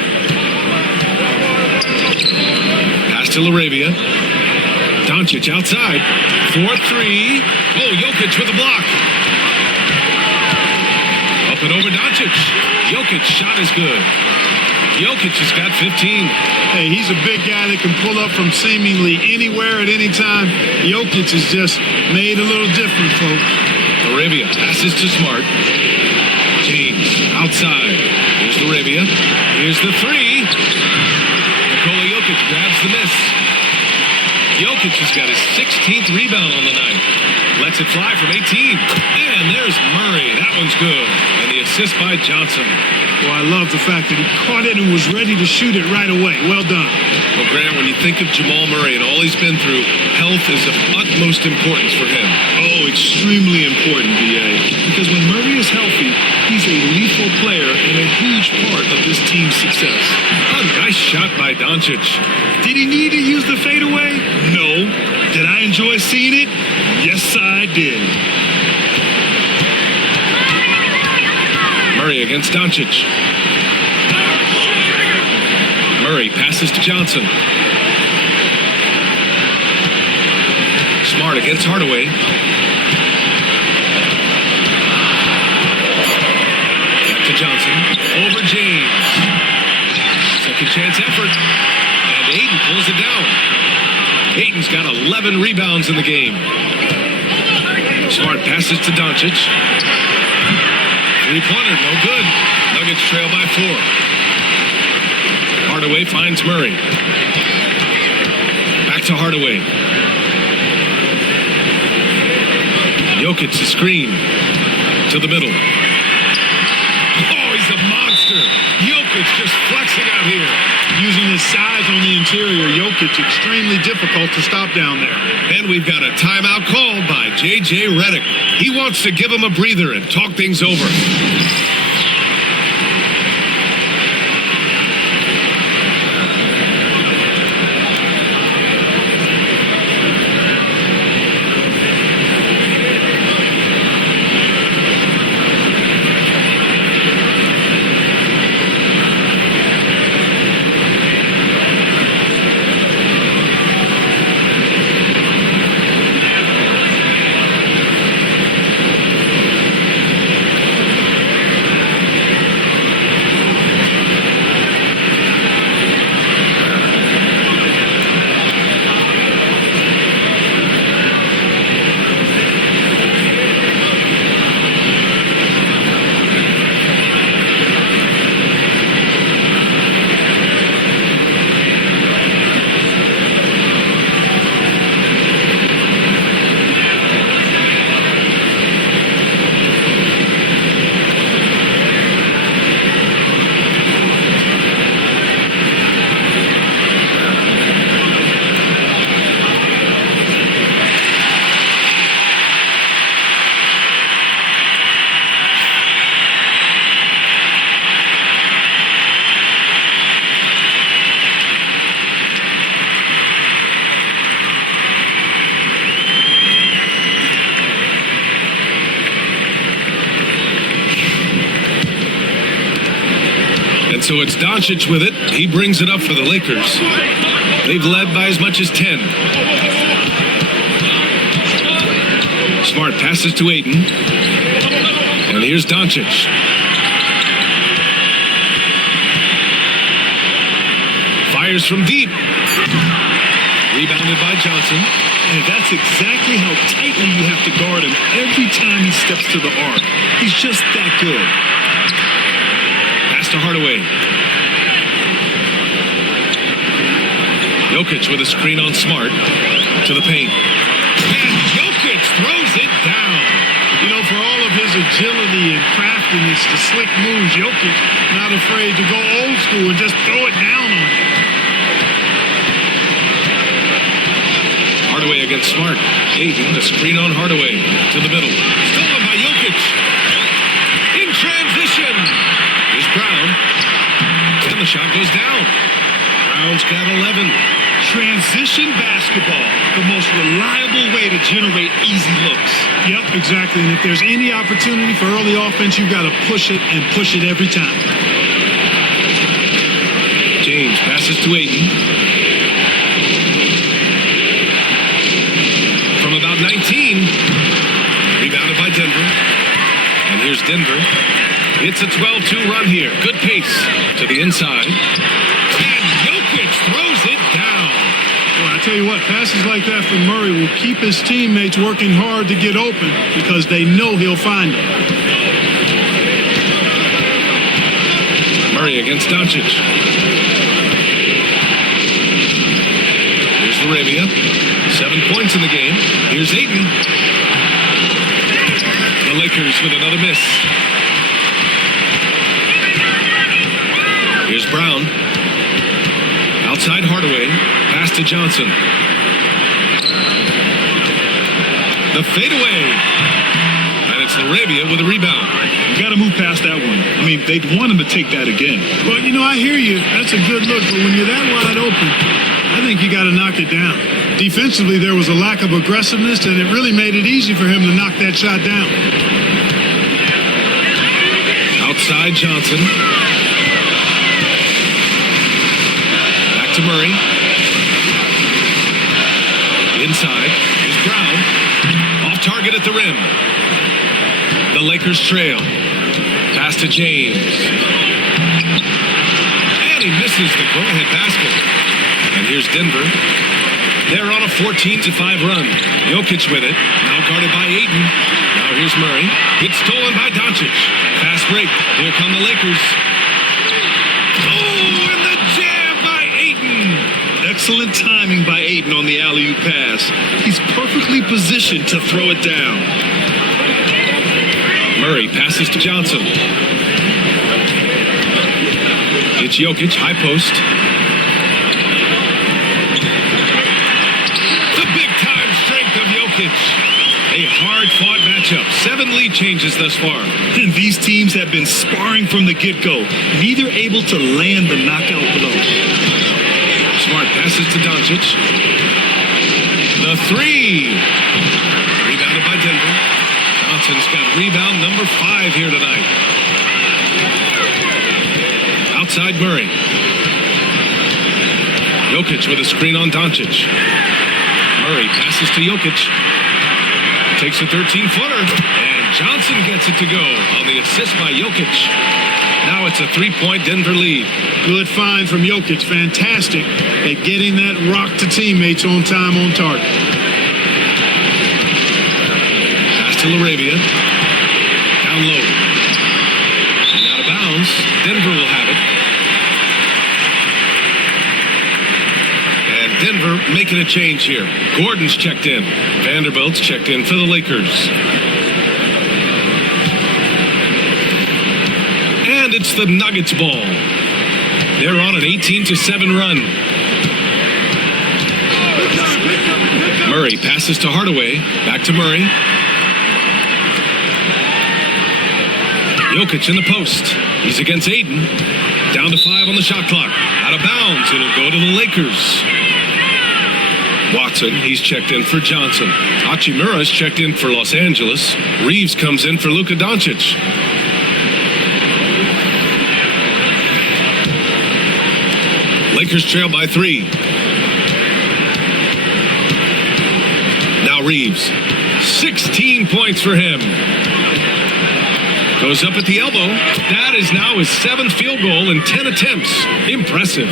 Pass to Laravia. Doncic outside. 4-3. Oh, Jokic with a block. Up and over Doncic. Jokic shot is good. Jokic has got 15. Hey, he's a big guy that can pull up from seemingly anywhere at any time. Jokic is just made a little different, folks. Laravia passes to Smart. James outside. Here's Laravia. Here's the 3. Nikola Jokic grabs the miss. Jokic has got his 16th rebound on the night. Lets it fly from 18. And there's Murray. That one's good. And the assist by Johnson. Well, I love the fact that he caught it and was ready to shoot it right away. Well done. Well, Grant, when you think of Jamal Murray and all he's been through, health is of utmost importance for him. Oh, extremely important, B.A. Because when Murray is healthy, he's a lethal player and a huge part of this team's success. A nice shot by Doncic. Did he need to use the fadeaway? No. Did I enjoy seeing it? Yes, I did. Murray against Doncic. Murray passes to Johnson. Smart against Hardaway. Back to Johnson. Over James. Second chance effort. And Ayton pulls it down. Ayton's got 11 rebounds in the game. Smart passes to Doncic. Three-pointer, no good. Nuggets trail by 4. Hardaway finds Murray. Back to Hardaway. Jokic the screen to the middle. Oh, he's a monster. Jokic just flexing out here. Using his size on the interior, Jokic extremely difficult to stop down there. And we've got a timeout called by J.J. Redick. He wants to give him a breather and talk things over. So it's Doncic with it. He brings it up for the Lakers. They've led by as much as 10. Smart passes to Ayton. And here's Doncic. Fires from deep. Rebounded by Johnson. And that's exactly how tightly you have to guard him every time he steps to the arc. He's just that good. To Hardaway. Jokic with a screen on Smart to the paint. And Jokic throws it down. You know, for all of his agility and craftiness, the slick moves, Jokic not afraid to go old school and just throw it down on you. Hardaway against Smart. Ayton, the screen on Hardaway to the middle. Stolen by Jokic. In transition. Here's Brown. And the shot goes down. Brown's got 11. Transition basketball, the most reliable way to generate easy looks. Yep, exactly. And if there's any opportunity for early offense, you've got to push it and push it every time. James passes to Ayton. From about 19. Rebounded by Denver. And here's Denver. It's a 12-2 run here. Good pace to the inside. And Jokic throws it down. Well, I tell you what, passes like that from Murray will keep his teammates working hard to get open because they know he'll find them. Murray against Doncic. Here's Arabia. 7 points in the game. Here's Ayton. The Lakers with another miss. Here's Brown. Outside Hardaway. Pass to Johnson. The fadeaway. And it's Arabia with a rebound. You got to move past that one. I mean, they'd want him to take that again. Well, you know, I hear you. That's a good look. But when you're that wide open, I think you got to knock it down. Defensively, there was a lack of aggressiveness, and it really made it easy for him to knock that shot down. Outside Johnson. Back to Murray. Inside is Brown. Off target at the rim. The Lakers trail. Pass to James. And he misses the go-ahead basket. And here's Denver. They're on a 14-5 run. Jokic with it. Now guarded by Ayton. Now here's Murray. It's stolen by Doncic. Fast break. Here come the Lakers. Oh, and the jam by Ayton. Excellent timing by Ayton on the alley-oop pass. He's perfectly positioned to throw it down. Murray passes to Johnson. It's Jokic, high post. The big-time strength of Jokic. A hard-fought matchup. 7 lead changes thus far. And these teams have been sparring from the get-go, neither able to land the knockout blow. Smart passes to Doncic. The 3. Rebounded by Denver. Johnson's got rebound number 5 here tonight. Outside Murray. Jokic with a screen on Doncic. Murray passes to Jokic. Takes a 13-footer. And Johnson gets it to go on the assist by Jokic. Now it's a 3-point Denver lead. Good find from Jokic. Fantastic at getting that rock to teammates on time, on target. Pass to Arabia. Down low. And out of bounds. Denver will have it. And Denver making a change here. Gordon's checked in. Vanderbilt's checked in for the Lakers. And it's the Nuggets ball. They're on an 18-7 run. Murray passes to Hardaway. Back to Murray. Jokic in the post. He's against Ayton. Down to 5 on the shot clock. Out of bounds. It'll go to the Lakers. Watson, he's checked in for Johnson. Hachimura's checked in for Los Angeles. Reeves comes in for Luka Doncic. Lakers trail by 3. Now Reeves. 16 points for him. Goes up at the elbow. That is now his 7th field goal in 10 attempts. Impressive.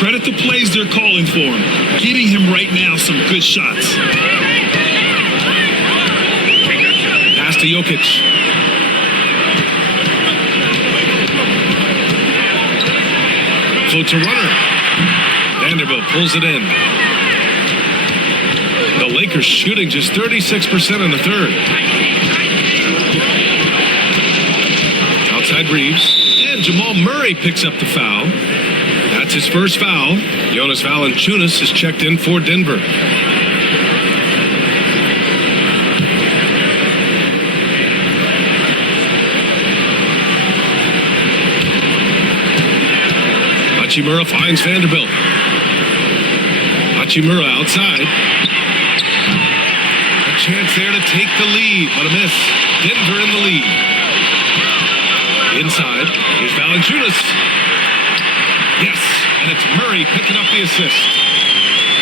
Credit the plays they're calling for him. Getting him right now some good shots. Pass to Jokic. Floats a runner. Vanderbilt pulls it in. The Lakers shooting just 36% in the third. Outside Reeves. And Jamal Murray picks up the foul. That's his first foul. Jonas Valanciunas is checked in for Denver. Hachimura finds Vanderbilt. Hachimura outside. A chance there to take the lead, but a miss. Denver in the lead. Inside, here's Valanciunas. Yes, and it's Murray picking up the assist.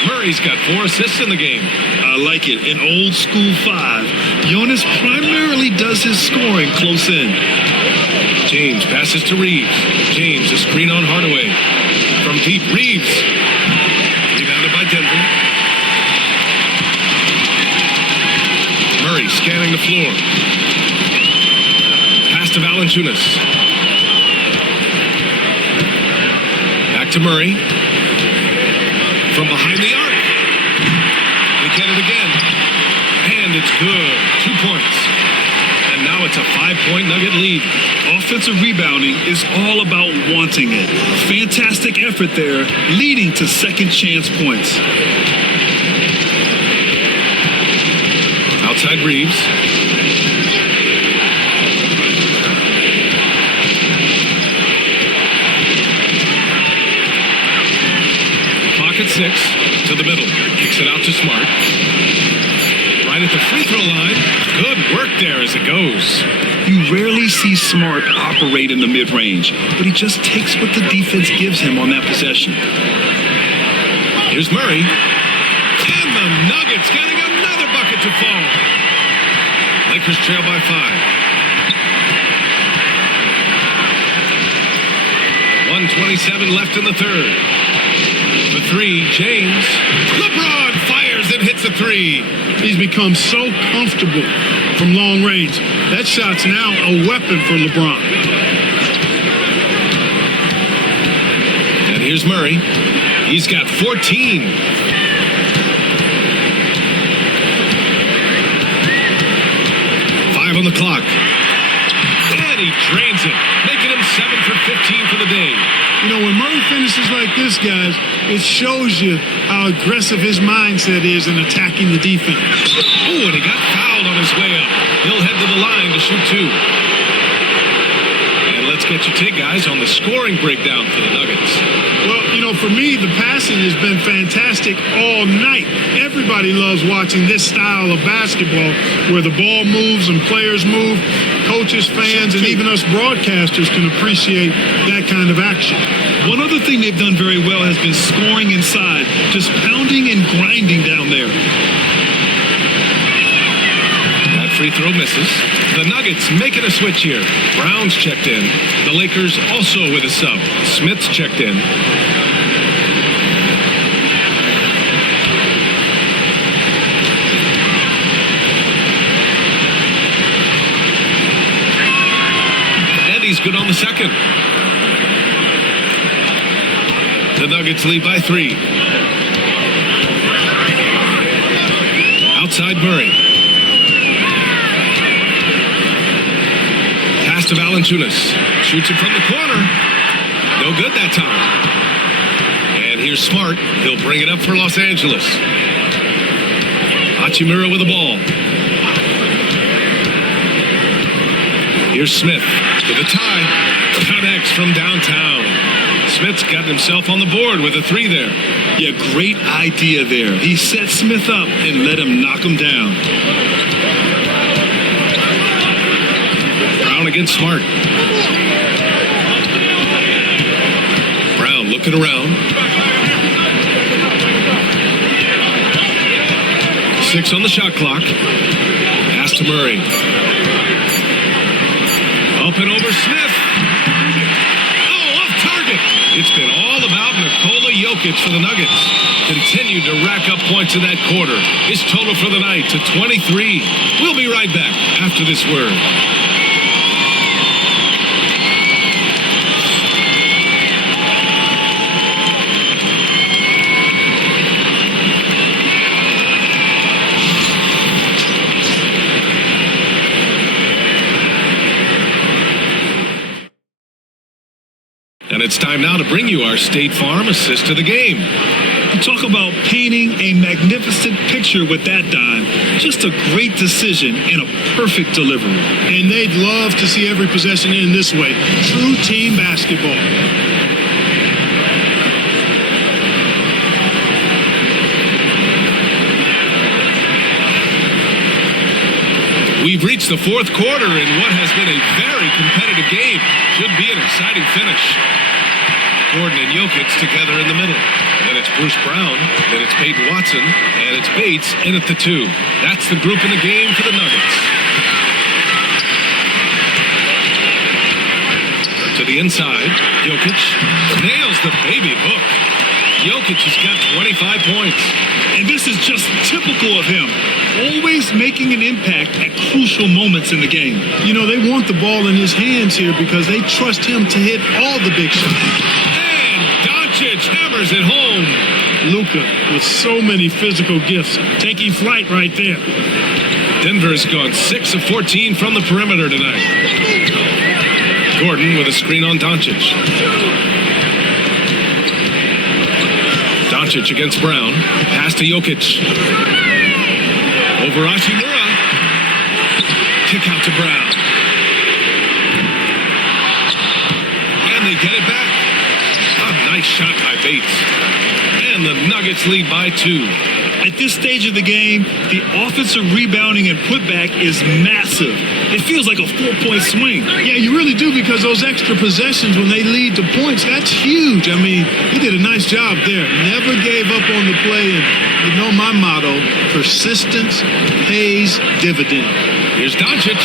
Murray's got 4 assists in the game. I like it. An old school 5. Jonas primarily does his scoring close in. James passes to Reeves. James, a screen on Hardaway. From deep, Reeves. Rebounded by Denver. Murray scanning the floor. Pass to Valanciunas. Back to Murray. From behind the arc. They get it again. And it's good. 2 points. And now it's a 5-point Nugget lead. Offensive rebounding is all about wanting it. Fantastic effort there, leading to second chance points. Outside Reeves. Clock at 6. To the middle. Kicks it out to Smart. Right at the free throw line. Good work there as it goes. You rarely see Smart operate in the mid-range, but he just takes what the defense gives him on that possession. Here's Murray. And the Nuggets getting another bucket to fall. Lakers trail by 5. 1:27 left in the third. The 3, James. LeBron fires and hits a 3. He's become so comfortable from long range. That shot's now a weapon for LeBron. And here's Murray. He's got 14. On the clock. And he drains it, making him 7 for 15 for the day. You know, when Murray finishes like this, guys, it shows you how aggressive his mindset is in attacking the defense. Oh, and he got fouled on his way up. He'll head to the line to shoot 2. And let's get your take, guys, on the scoring breakdown for the Nuggets. Well, you know, for me, the passing has been fantastic all night. Everybody loves watching this style of basketball where the ball moves and players move. Coaches, fans, and even us broadcasters can appreciate that kind of action. One other thing they've done very well has been scoring inside, just pounding and grinding down there. That free throw misses. The Nuggets making a switch here. Brown's checked in. The Lakers also with a sub. Smith's checked in. He's good on the second. The Nuggets lead by 3. Outside Murray. Pass to Valanciunas. Shoots it from the corner. No good that time. And here's Smart. He'll bring it up for Los Angeles. Hachimura with the ball. Here's Smith. With a tie, connects from downtown. Smith's got himself on the board with a 3 there. Yeah, great idea there. He set Smith up and let him knock him down. Brown against Smart. Brown looking around. 6 on the shot clock. Pass to Murray. Up and over Smith. Oh, off target. It's been all about Nikola Jokic for the Nuggets. Continued to rack up points in that quarter. His total for the night to 23. We'll be right back after this word. And it's time now to bring you our State Farm assist of the game. Talk about painting a magnificent picture with that dime. Just a great decision and a perfect delivery. And they'd love to see every possession in this way. True team basketball. We've reached the fourth quarter in what has been a very competitive game. Should be an exciting finish. Gordon and Jokic together in the middle. Then it's Bruce Brown. Then it's Peyton Watson. And it's Bates in at the 2. That's the group in the game for the Nuggets. To the inside. Jokic nails the baby hook. Jokic has got 25 points. And this is just typical of him. Always making an impact at crucial moments in the game. You know, they want the ball in his hands here because they trust him to hit all the big shots. And Doncic hammers it home. Luka with so many physical gifts, taking flight right there. Denver's gone 6 of 14 from the perimeter tonight. Gordon with a screen on Doncic. Doncic against Brown. Pass to Jokic. Over Hachimura. Kick out to Brown. And they get it back. A nice shot by Bates. And the Nuggets lead by 2. At this stage of the game, the offensive rebounding and putback is massive. It feels like a 4-point swing. Yeah, you really do, because those extra possessions when they lead to points, that's huge. I mean, he did a nice job there. Never gave up on the play. And you know my motto, persistence pays dividend. Here's Doncic.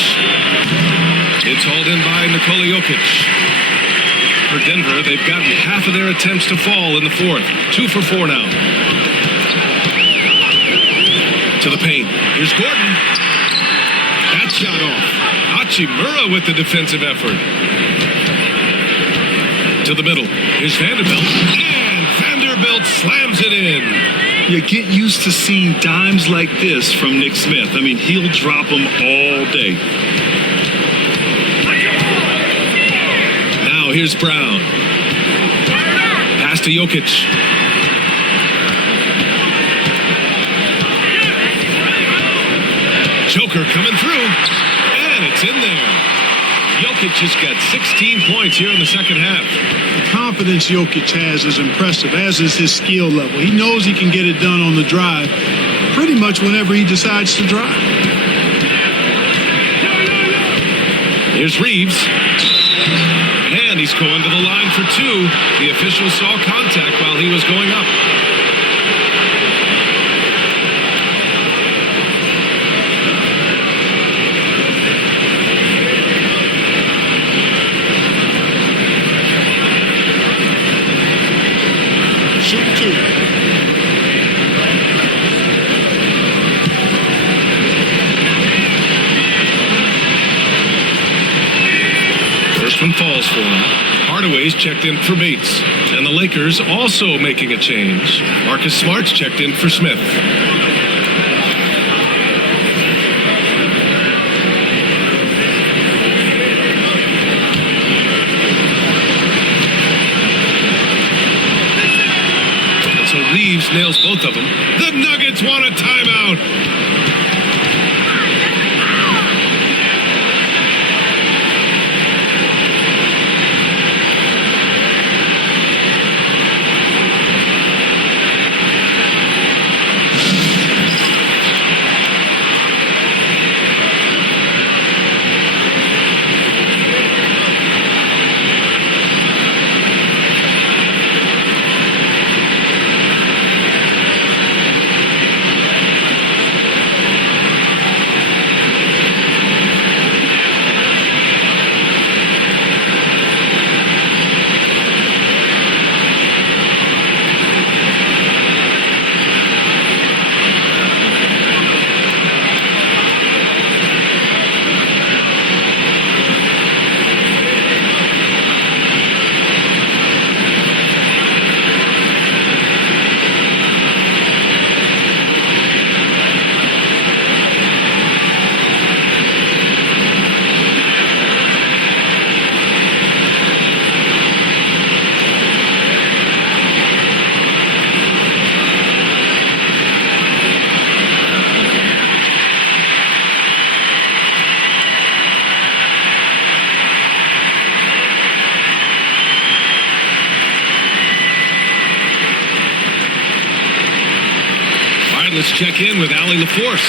It's hauled in by Nikola Jokic. For Denver, they've gotten half of their attempts to fall in the fourth. 2 for 4 now. To the paint. Here's Gordon. That shot off. Hachimura with the defensive effort. To the middle. Here's Vanderbilt. And Vanderbilt slams it in. You get used to seeing dimes like this from Nick Smith. I mean, he'll drop them all day. Now here's Brown. Pass to Jokic. Joker coming through, and it's in there. Jokic just got 16 points here in the second half. The confidence Jokic has is impressive, as is his skill level. He knows he can get it done on the drive pretty much whenever he decides to drive. Here's Reeves. And he's going to the line for 2. The official saw contact while he was going up. One falls for him. Hardaway's checked in for Bates. And the Lakers also making a change. Marcus Smart's checked in for Smith. And so Reeves nails both of them. The Nuggets want a timeout. Let's check in with Allie LaForce.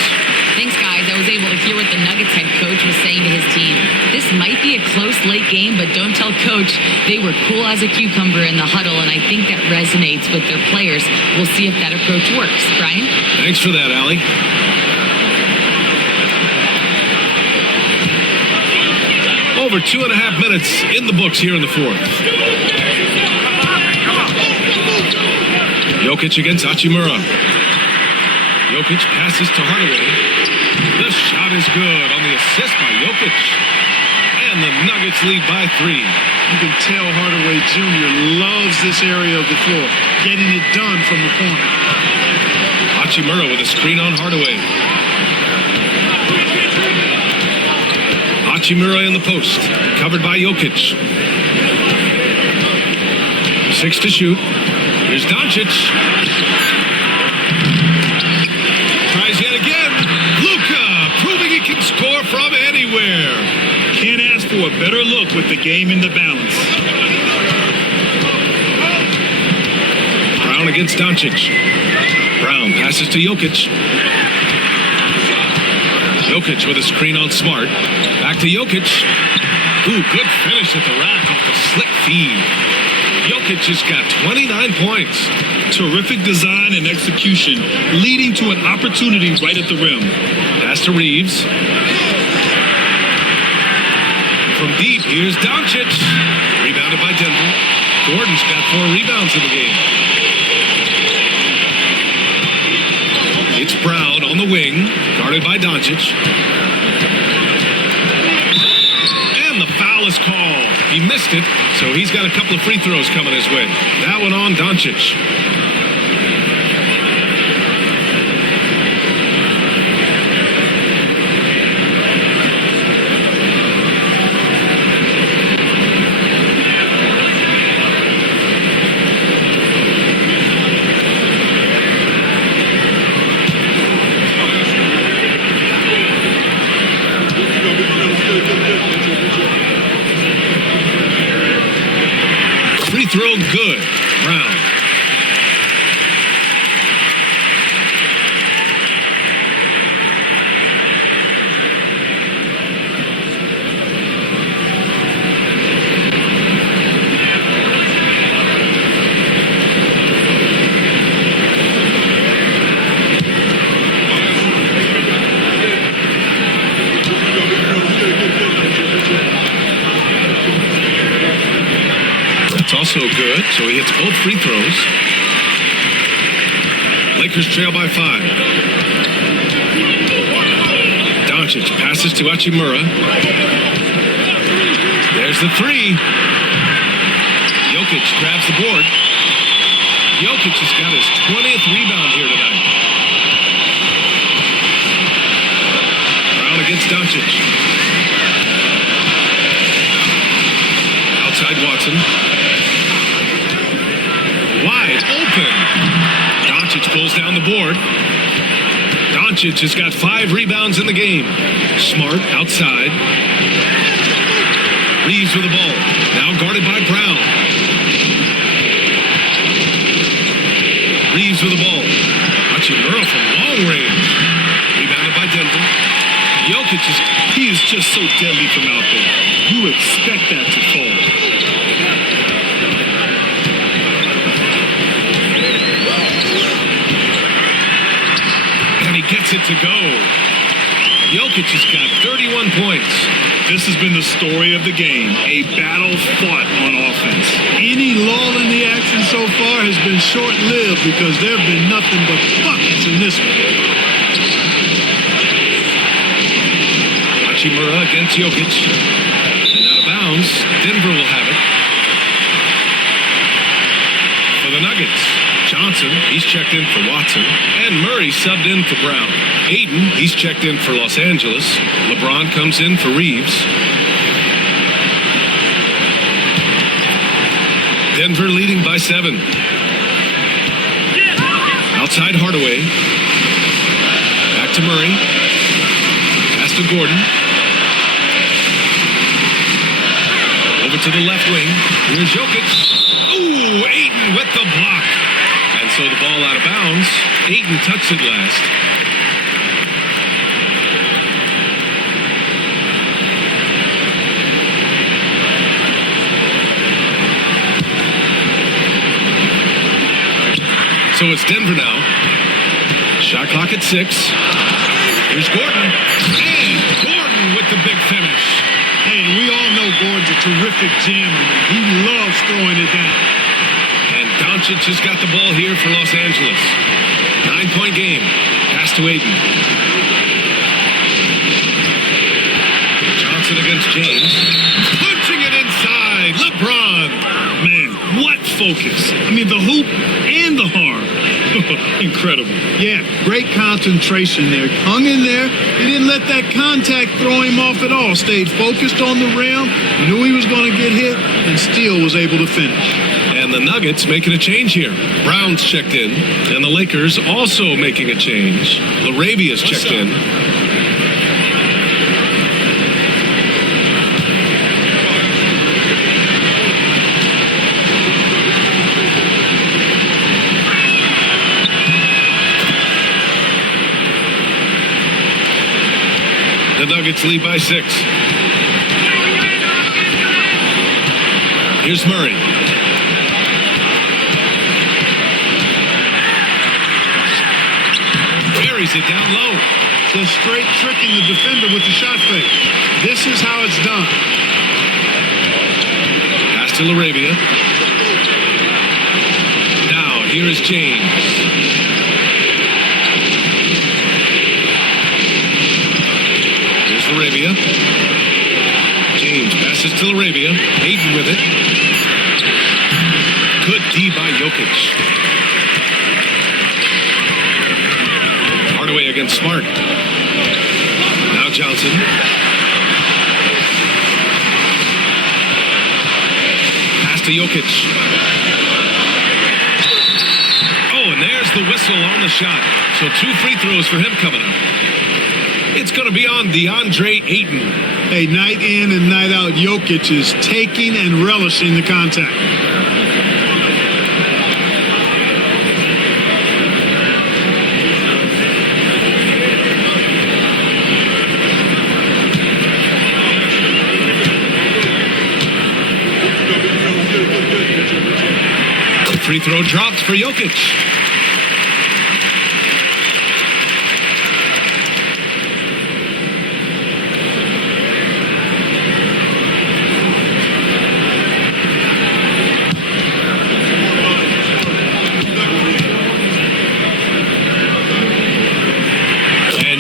Thanks, guys. guys, I was able to hear what the Nuggets head coach was saying to his team. This might be a close late game, but don't tell coach. They were cool as a cucumber in the huddle, and I think that resonates with their players. We'll see if that approach works. Brian? Thanks for that, Allie. Over 2.5 minutes in the books here in the fourth. Jokic against Hachimura. Jokic passes to Hardaway. The shot is good on the assist by Jokic. And the Nuggets lead by 3. You can tell Hardaway Jr. loves this area of the floor, getting it done from the corner. Hachimura with a screen on Hardaway. Hachimura in the post, covered by Jokic. 6 to shoot. Here's Doncic. Tries yet again. Luka proving he can score from anywhere. Can't ask for a better look with the game in the balance. Brown against Doncic. Brown passes to Jokic. Jokic with a screen on Smart. Back to Jokic. Ooh, good finish at the rack off the slick feed. Jokic just got 29 points. Terrific design and execution, leading to an opportunity right at the rim. Pass to Reeves. From deep, here's Doncic. Rebounded by Denver. Gordon's got 4 rebounds in the game. It's Brown on the wing, guarded by Doncic. And the foul is called. He missed it, so he's got a couple of free throws coming his way. That one on Doncic. Free throw good. Brown. Also good, so he hits both free throws. Lakers trail by 5. Doncic passes to Hachimura. There's the 3. Jokic grabs the board. Jokic has got his 20th rebound here tonight. Brown against Doncic. Outside Watson. Wide open. Doncic pulls down the board. Doncic has got 5 rebounds in the game. Smart outside. Reeves with the ball. Now guarded by Brown. Reeves with the ball. Hachimura from long range. Rebounded by Denver. Jokic is just so deadly from out there. You expect that to fall. Gets it to go. Jokic has got 31 points. This has been the story of the game. A battle fought on offense. Any lull in the action so far has been short-lived because there have been nothing but buckets in this one. Hachimura against Jokic. And out of bounds. Denver will have it. For the Nuggets. Johnson, he's checked in for Watson. And Murray subbed in for Brown. Ayton, he's checked in for Los Angeles. LeBron comes in for Reeves. Denver leading by 7. Outside Hardaway. Back to Murray. Pass to Gordon. Over to the left wing. Here's Jokic. Ooh, Ayton with the block. And so the ball out of bounds. Ayton touched it last. So it's Denver now. Shot clock at 6. Here's Gordon. And Gordon with the big finish. Hey, we all know Gordon's a terrific jammer. He loves throwing it down. And Doncic has got the ball here for Los Angeles. 9-point game. Pass to Ayton. Johnson against James. Punching it inside. LeBron. Man, what focus. I mean, the hoop and the harm. Incredible. Yeah, great concentration there. Hung in there. He didn't let that contact throw him off at all. Stayed focused on the rim. Knew he was going to get hit and still was able to finish. And the Nuggets making a change here. Brown's checked in. And the Lakers also making a change. Larabia's checked in. The Nuggets lead by 6. Here's Murray. Buries it down low. Just straight tricking the defender with the shot fake. This is how it's done. Pass to Larabia. Now, here is James. Arabia. James passes to Arabia. Ayton with it. Good D by Jokic. Hardaway against Smart. Now Johnson. Pass to Jokic. Oh, and there's the whistle on the shot. So 2 free throws for him coming up. It's going to be on DeAndre Ayton. Hey, night in and night out, Jokic is taking and relishing the contact. The free throw drops for Jokic.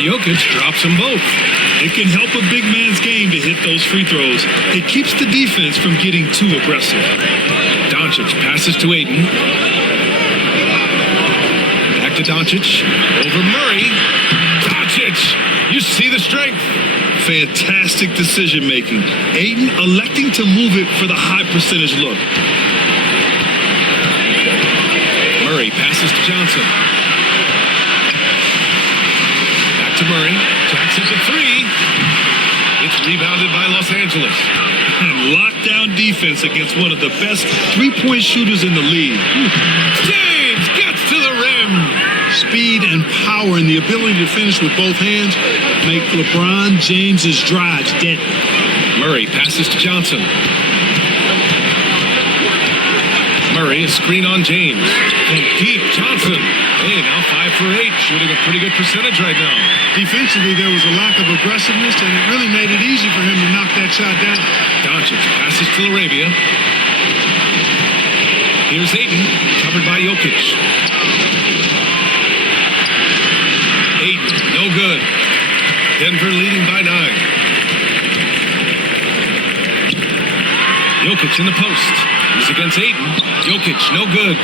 Jokic drops them both. It can help a big man's game to hit those free throws. It keeps the defense from getting too aggressive. Doncic passes to Ayton. Back to Doncic. Over Murray. Doncic! You see the strength. Fantastic decision making. Ayton electing to move it for the high percentage look. Murray passes to Johnson. To Murray, Jackson to 3. It's rebounded by Los Angeles. And lockdown defense against one of the best three-point shooters in the league. James gets to the rim. Speed and power and the ability to finish with both hands make LeBron James's drives deadly. Murray passes to Johnson. Murray, a screen on James. From deep, Johnson. Hey, now 5 for 8, shooting a pretty good percentage right now. Defensively, there was a lack of aggressiveness, and it really made it easy for him to knock that shot down. Doncic passes to Arabia. Here's Ayton, covered by Jokic. Ayton, no good. Denver leading by 9. Jokic in the post. He's against Ayton. Jokic, no good.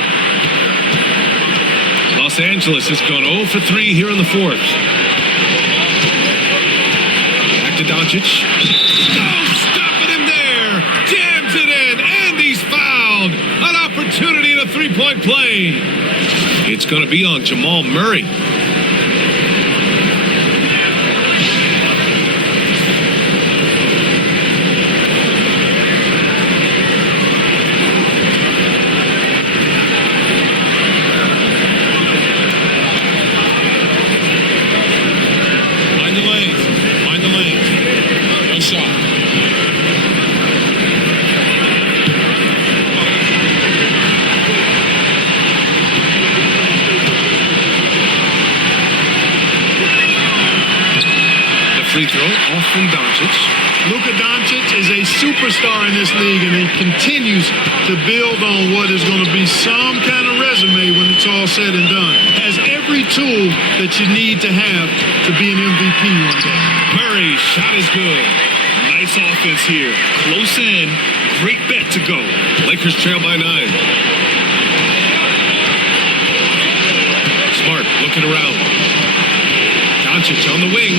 Los Angeles has gone 0 for 3 here in the 4th. Back to Doncic. Oh, stopping him there. Jams it in, and he's fouled. An opportunity in a 3-point play. It's going to be on Jamal Murray. free throw off from Doncic. Luka Doncic is a superstar in this league, and he continues to build on what is going to be some kind of resume when it's all said and done. Has every tool that you need to have to be an MVP one day. Murray, shot is good. Nice offense here. Close in. Great bet to go. Lakers trail by 9. Smart looking around. Doncic on the wing.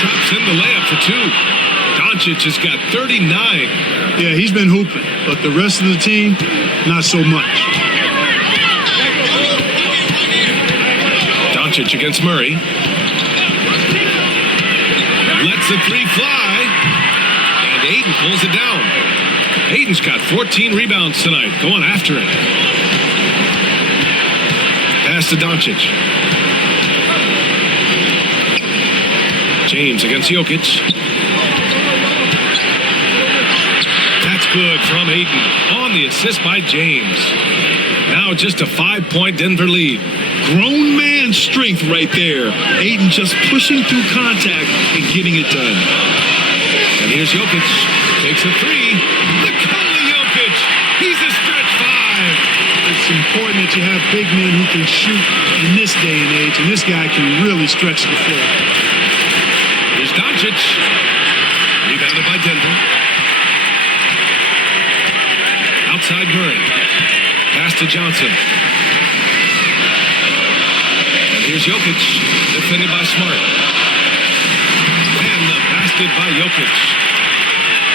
Drops in the layup for 2. Doncic has got 39. Yeah, he's been hooping, but the rest of the team, not so much. Doncic against Murray. Lets the 3 fly. And Ayton pulls it down. Ayton's got 14 rebounds tonight. Going after it. Pass to Doncic. James against Jokic. That's good from Ayton. On the assist by James. Now just a 5-point Denver lead. Grown man strength right there. Ayton just pushing through contact and getting it done. And here's Jokic. Takes a 3. Nikola Jokic. He's a stretch 5. It's important that you have big men who can shoot in this day and age, and this guy can really stretch the floor. Here's Doncic. Rebounded by Denver. Outside Murray. Pass to Johnson. And here's Jokic. Defended by Smart. And the basket by Jokic.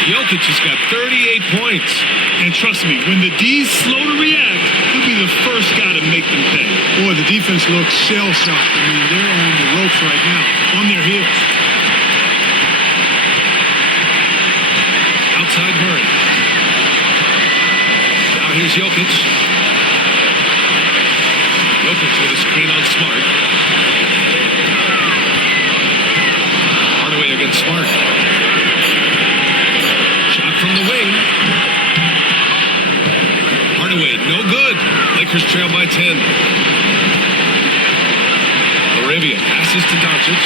Jokic has got 38 points. And trust me, when the D's slow to react, he'll be the first guy to make them pay. Boy, the defense looks shell-shocked. I mean, they're on the ropes right now, on their heels. Outside Murray. Now here's Jokic. Jokic with a screen on Smart. Hardaway against Smart. Shot from the wing. Hardaway, no good. Lakers trail by 10. Arabia passes to Doncic.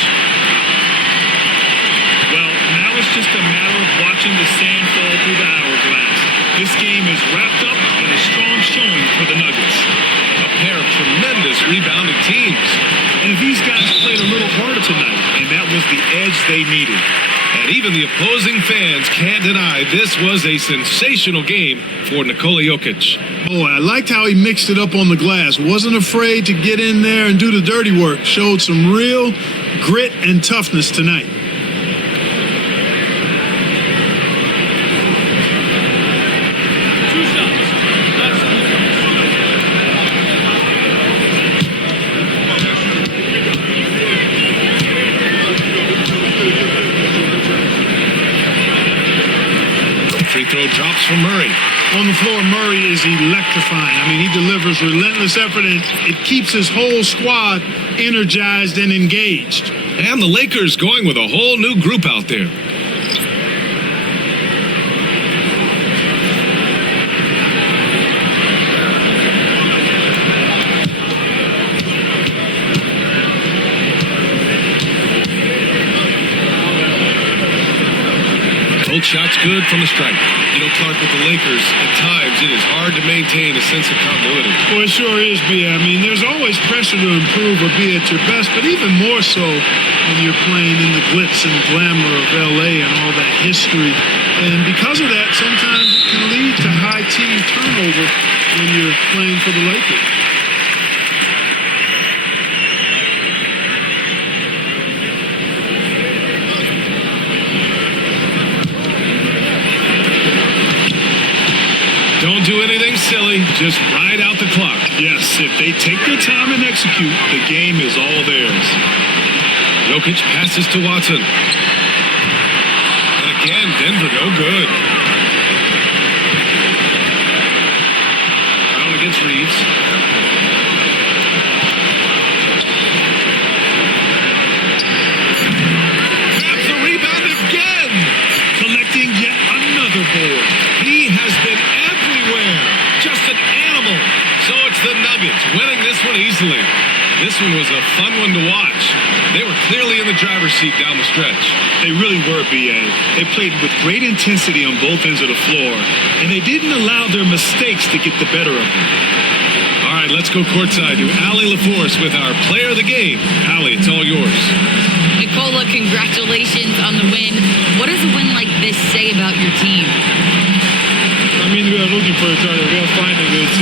Well, now it's just a matter of watching the sand fall through the hourglass. This game is wrapped up in a strong showing for the Nuggets. A pair of tremendous rebounding teams. And these guys played a little harder tonight, and that was the edge they needed. And even the opposing fans can't deny this was a sensational game for Nikola Jokic. Boy, I liked how he mixed it up on the glass. Wasn't afraid to get in there and do the dirty work. Showed some real grit and toughness tonight. Free throw drops from Murray. On the floor, Murray is electrifying. I mean, he delivers relentless effort, and it keeps his whole squad energized and engaged. And the Lakers going with a whole new group out there. Both shots good from the stripe. You know, Clark, with the Lakers, at times it is hard to maintain a sense of continuity. Well, it sure is, B. I mean, there's always pressure to improve or be at your best, but even more so when you're playing in the glitz and glamour of L.A. and all that history. And because of that, sometimes it can lead to high team turnover when you're playing for the Lakers. Don't do anything silly. Just ride out the clock. Yes, if they take their time and execute, the game is all theirs. Jokic passes to Watson. And again, Denver no good. Brown against Reeves. Grabs the rebound again. Collecting yet another board. He has been everywhere. Just an animal. So it's the Nuggets, winning this one easily. This one was a fun one to watch. They were clearly in the driver's seat down the stretch. They really were, B.A. They played with great intensity on both ends of the floor, and they didn't allow their mistakes to get the better of them. All right, let's go courtside to Allie LaForce with our player of the game. Allie, it's all yours. Nicola, congratulations on the win. What does a win like this say about your team? I mean, we are looking for each other. We are fighting. It's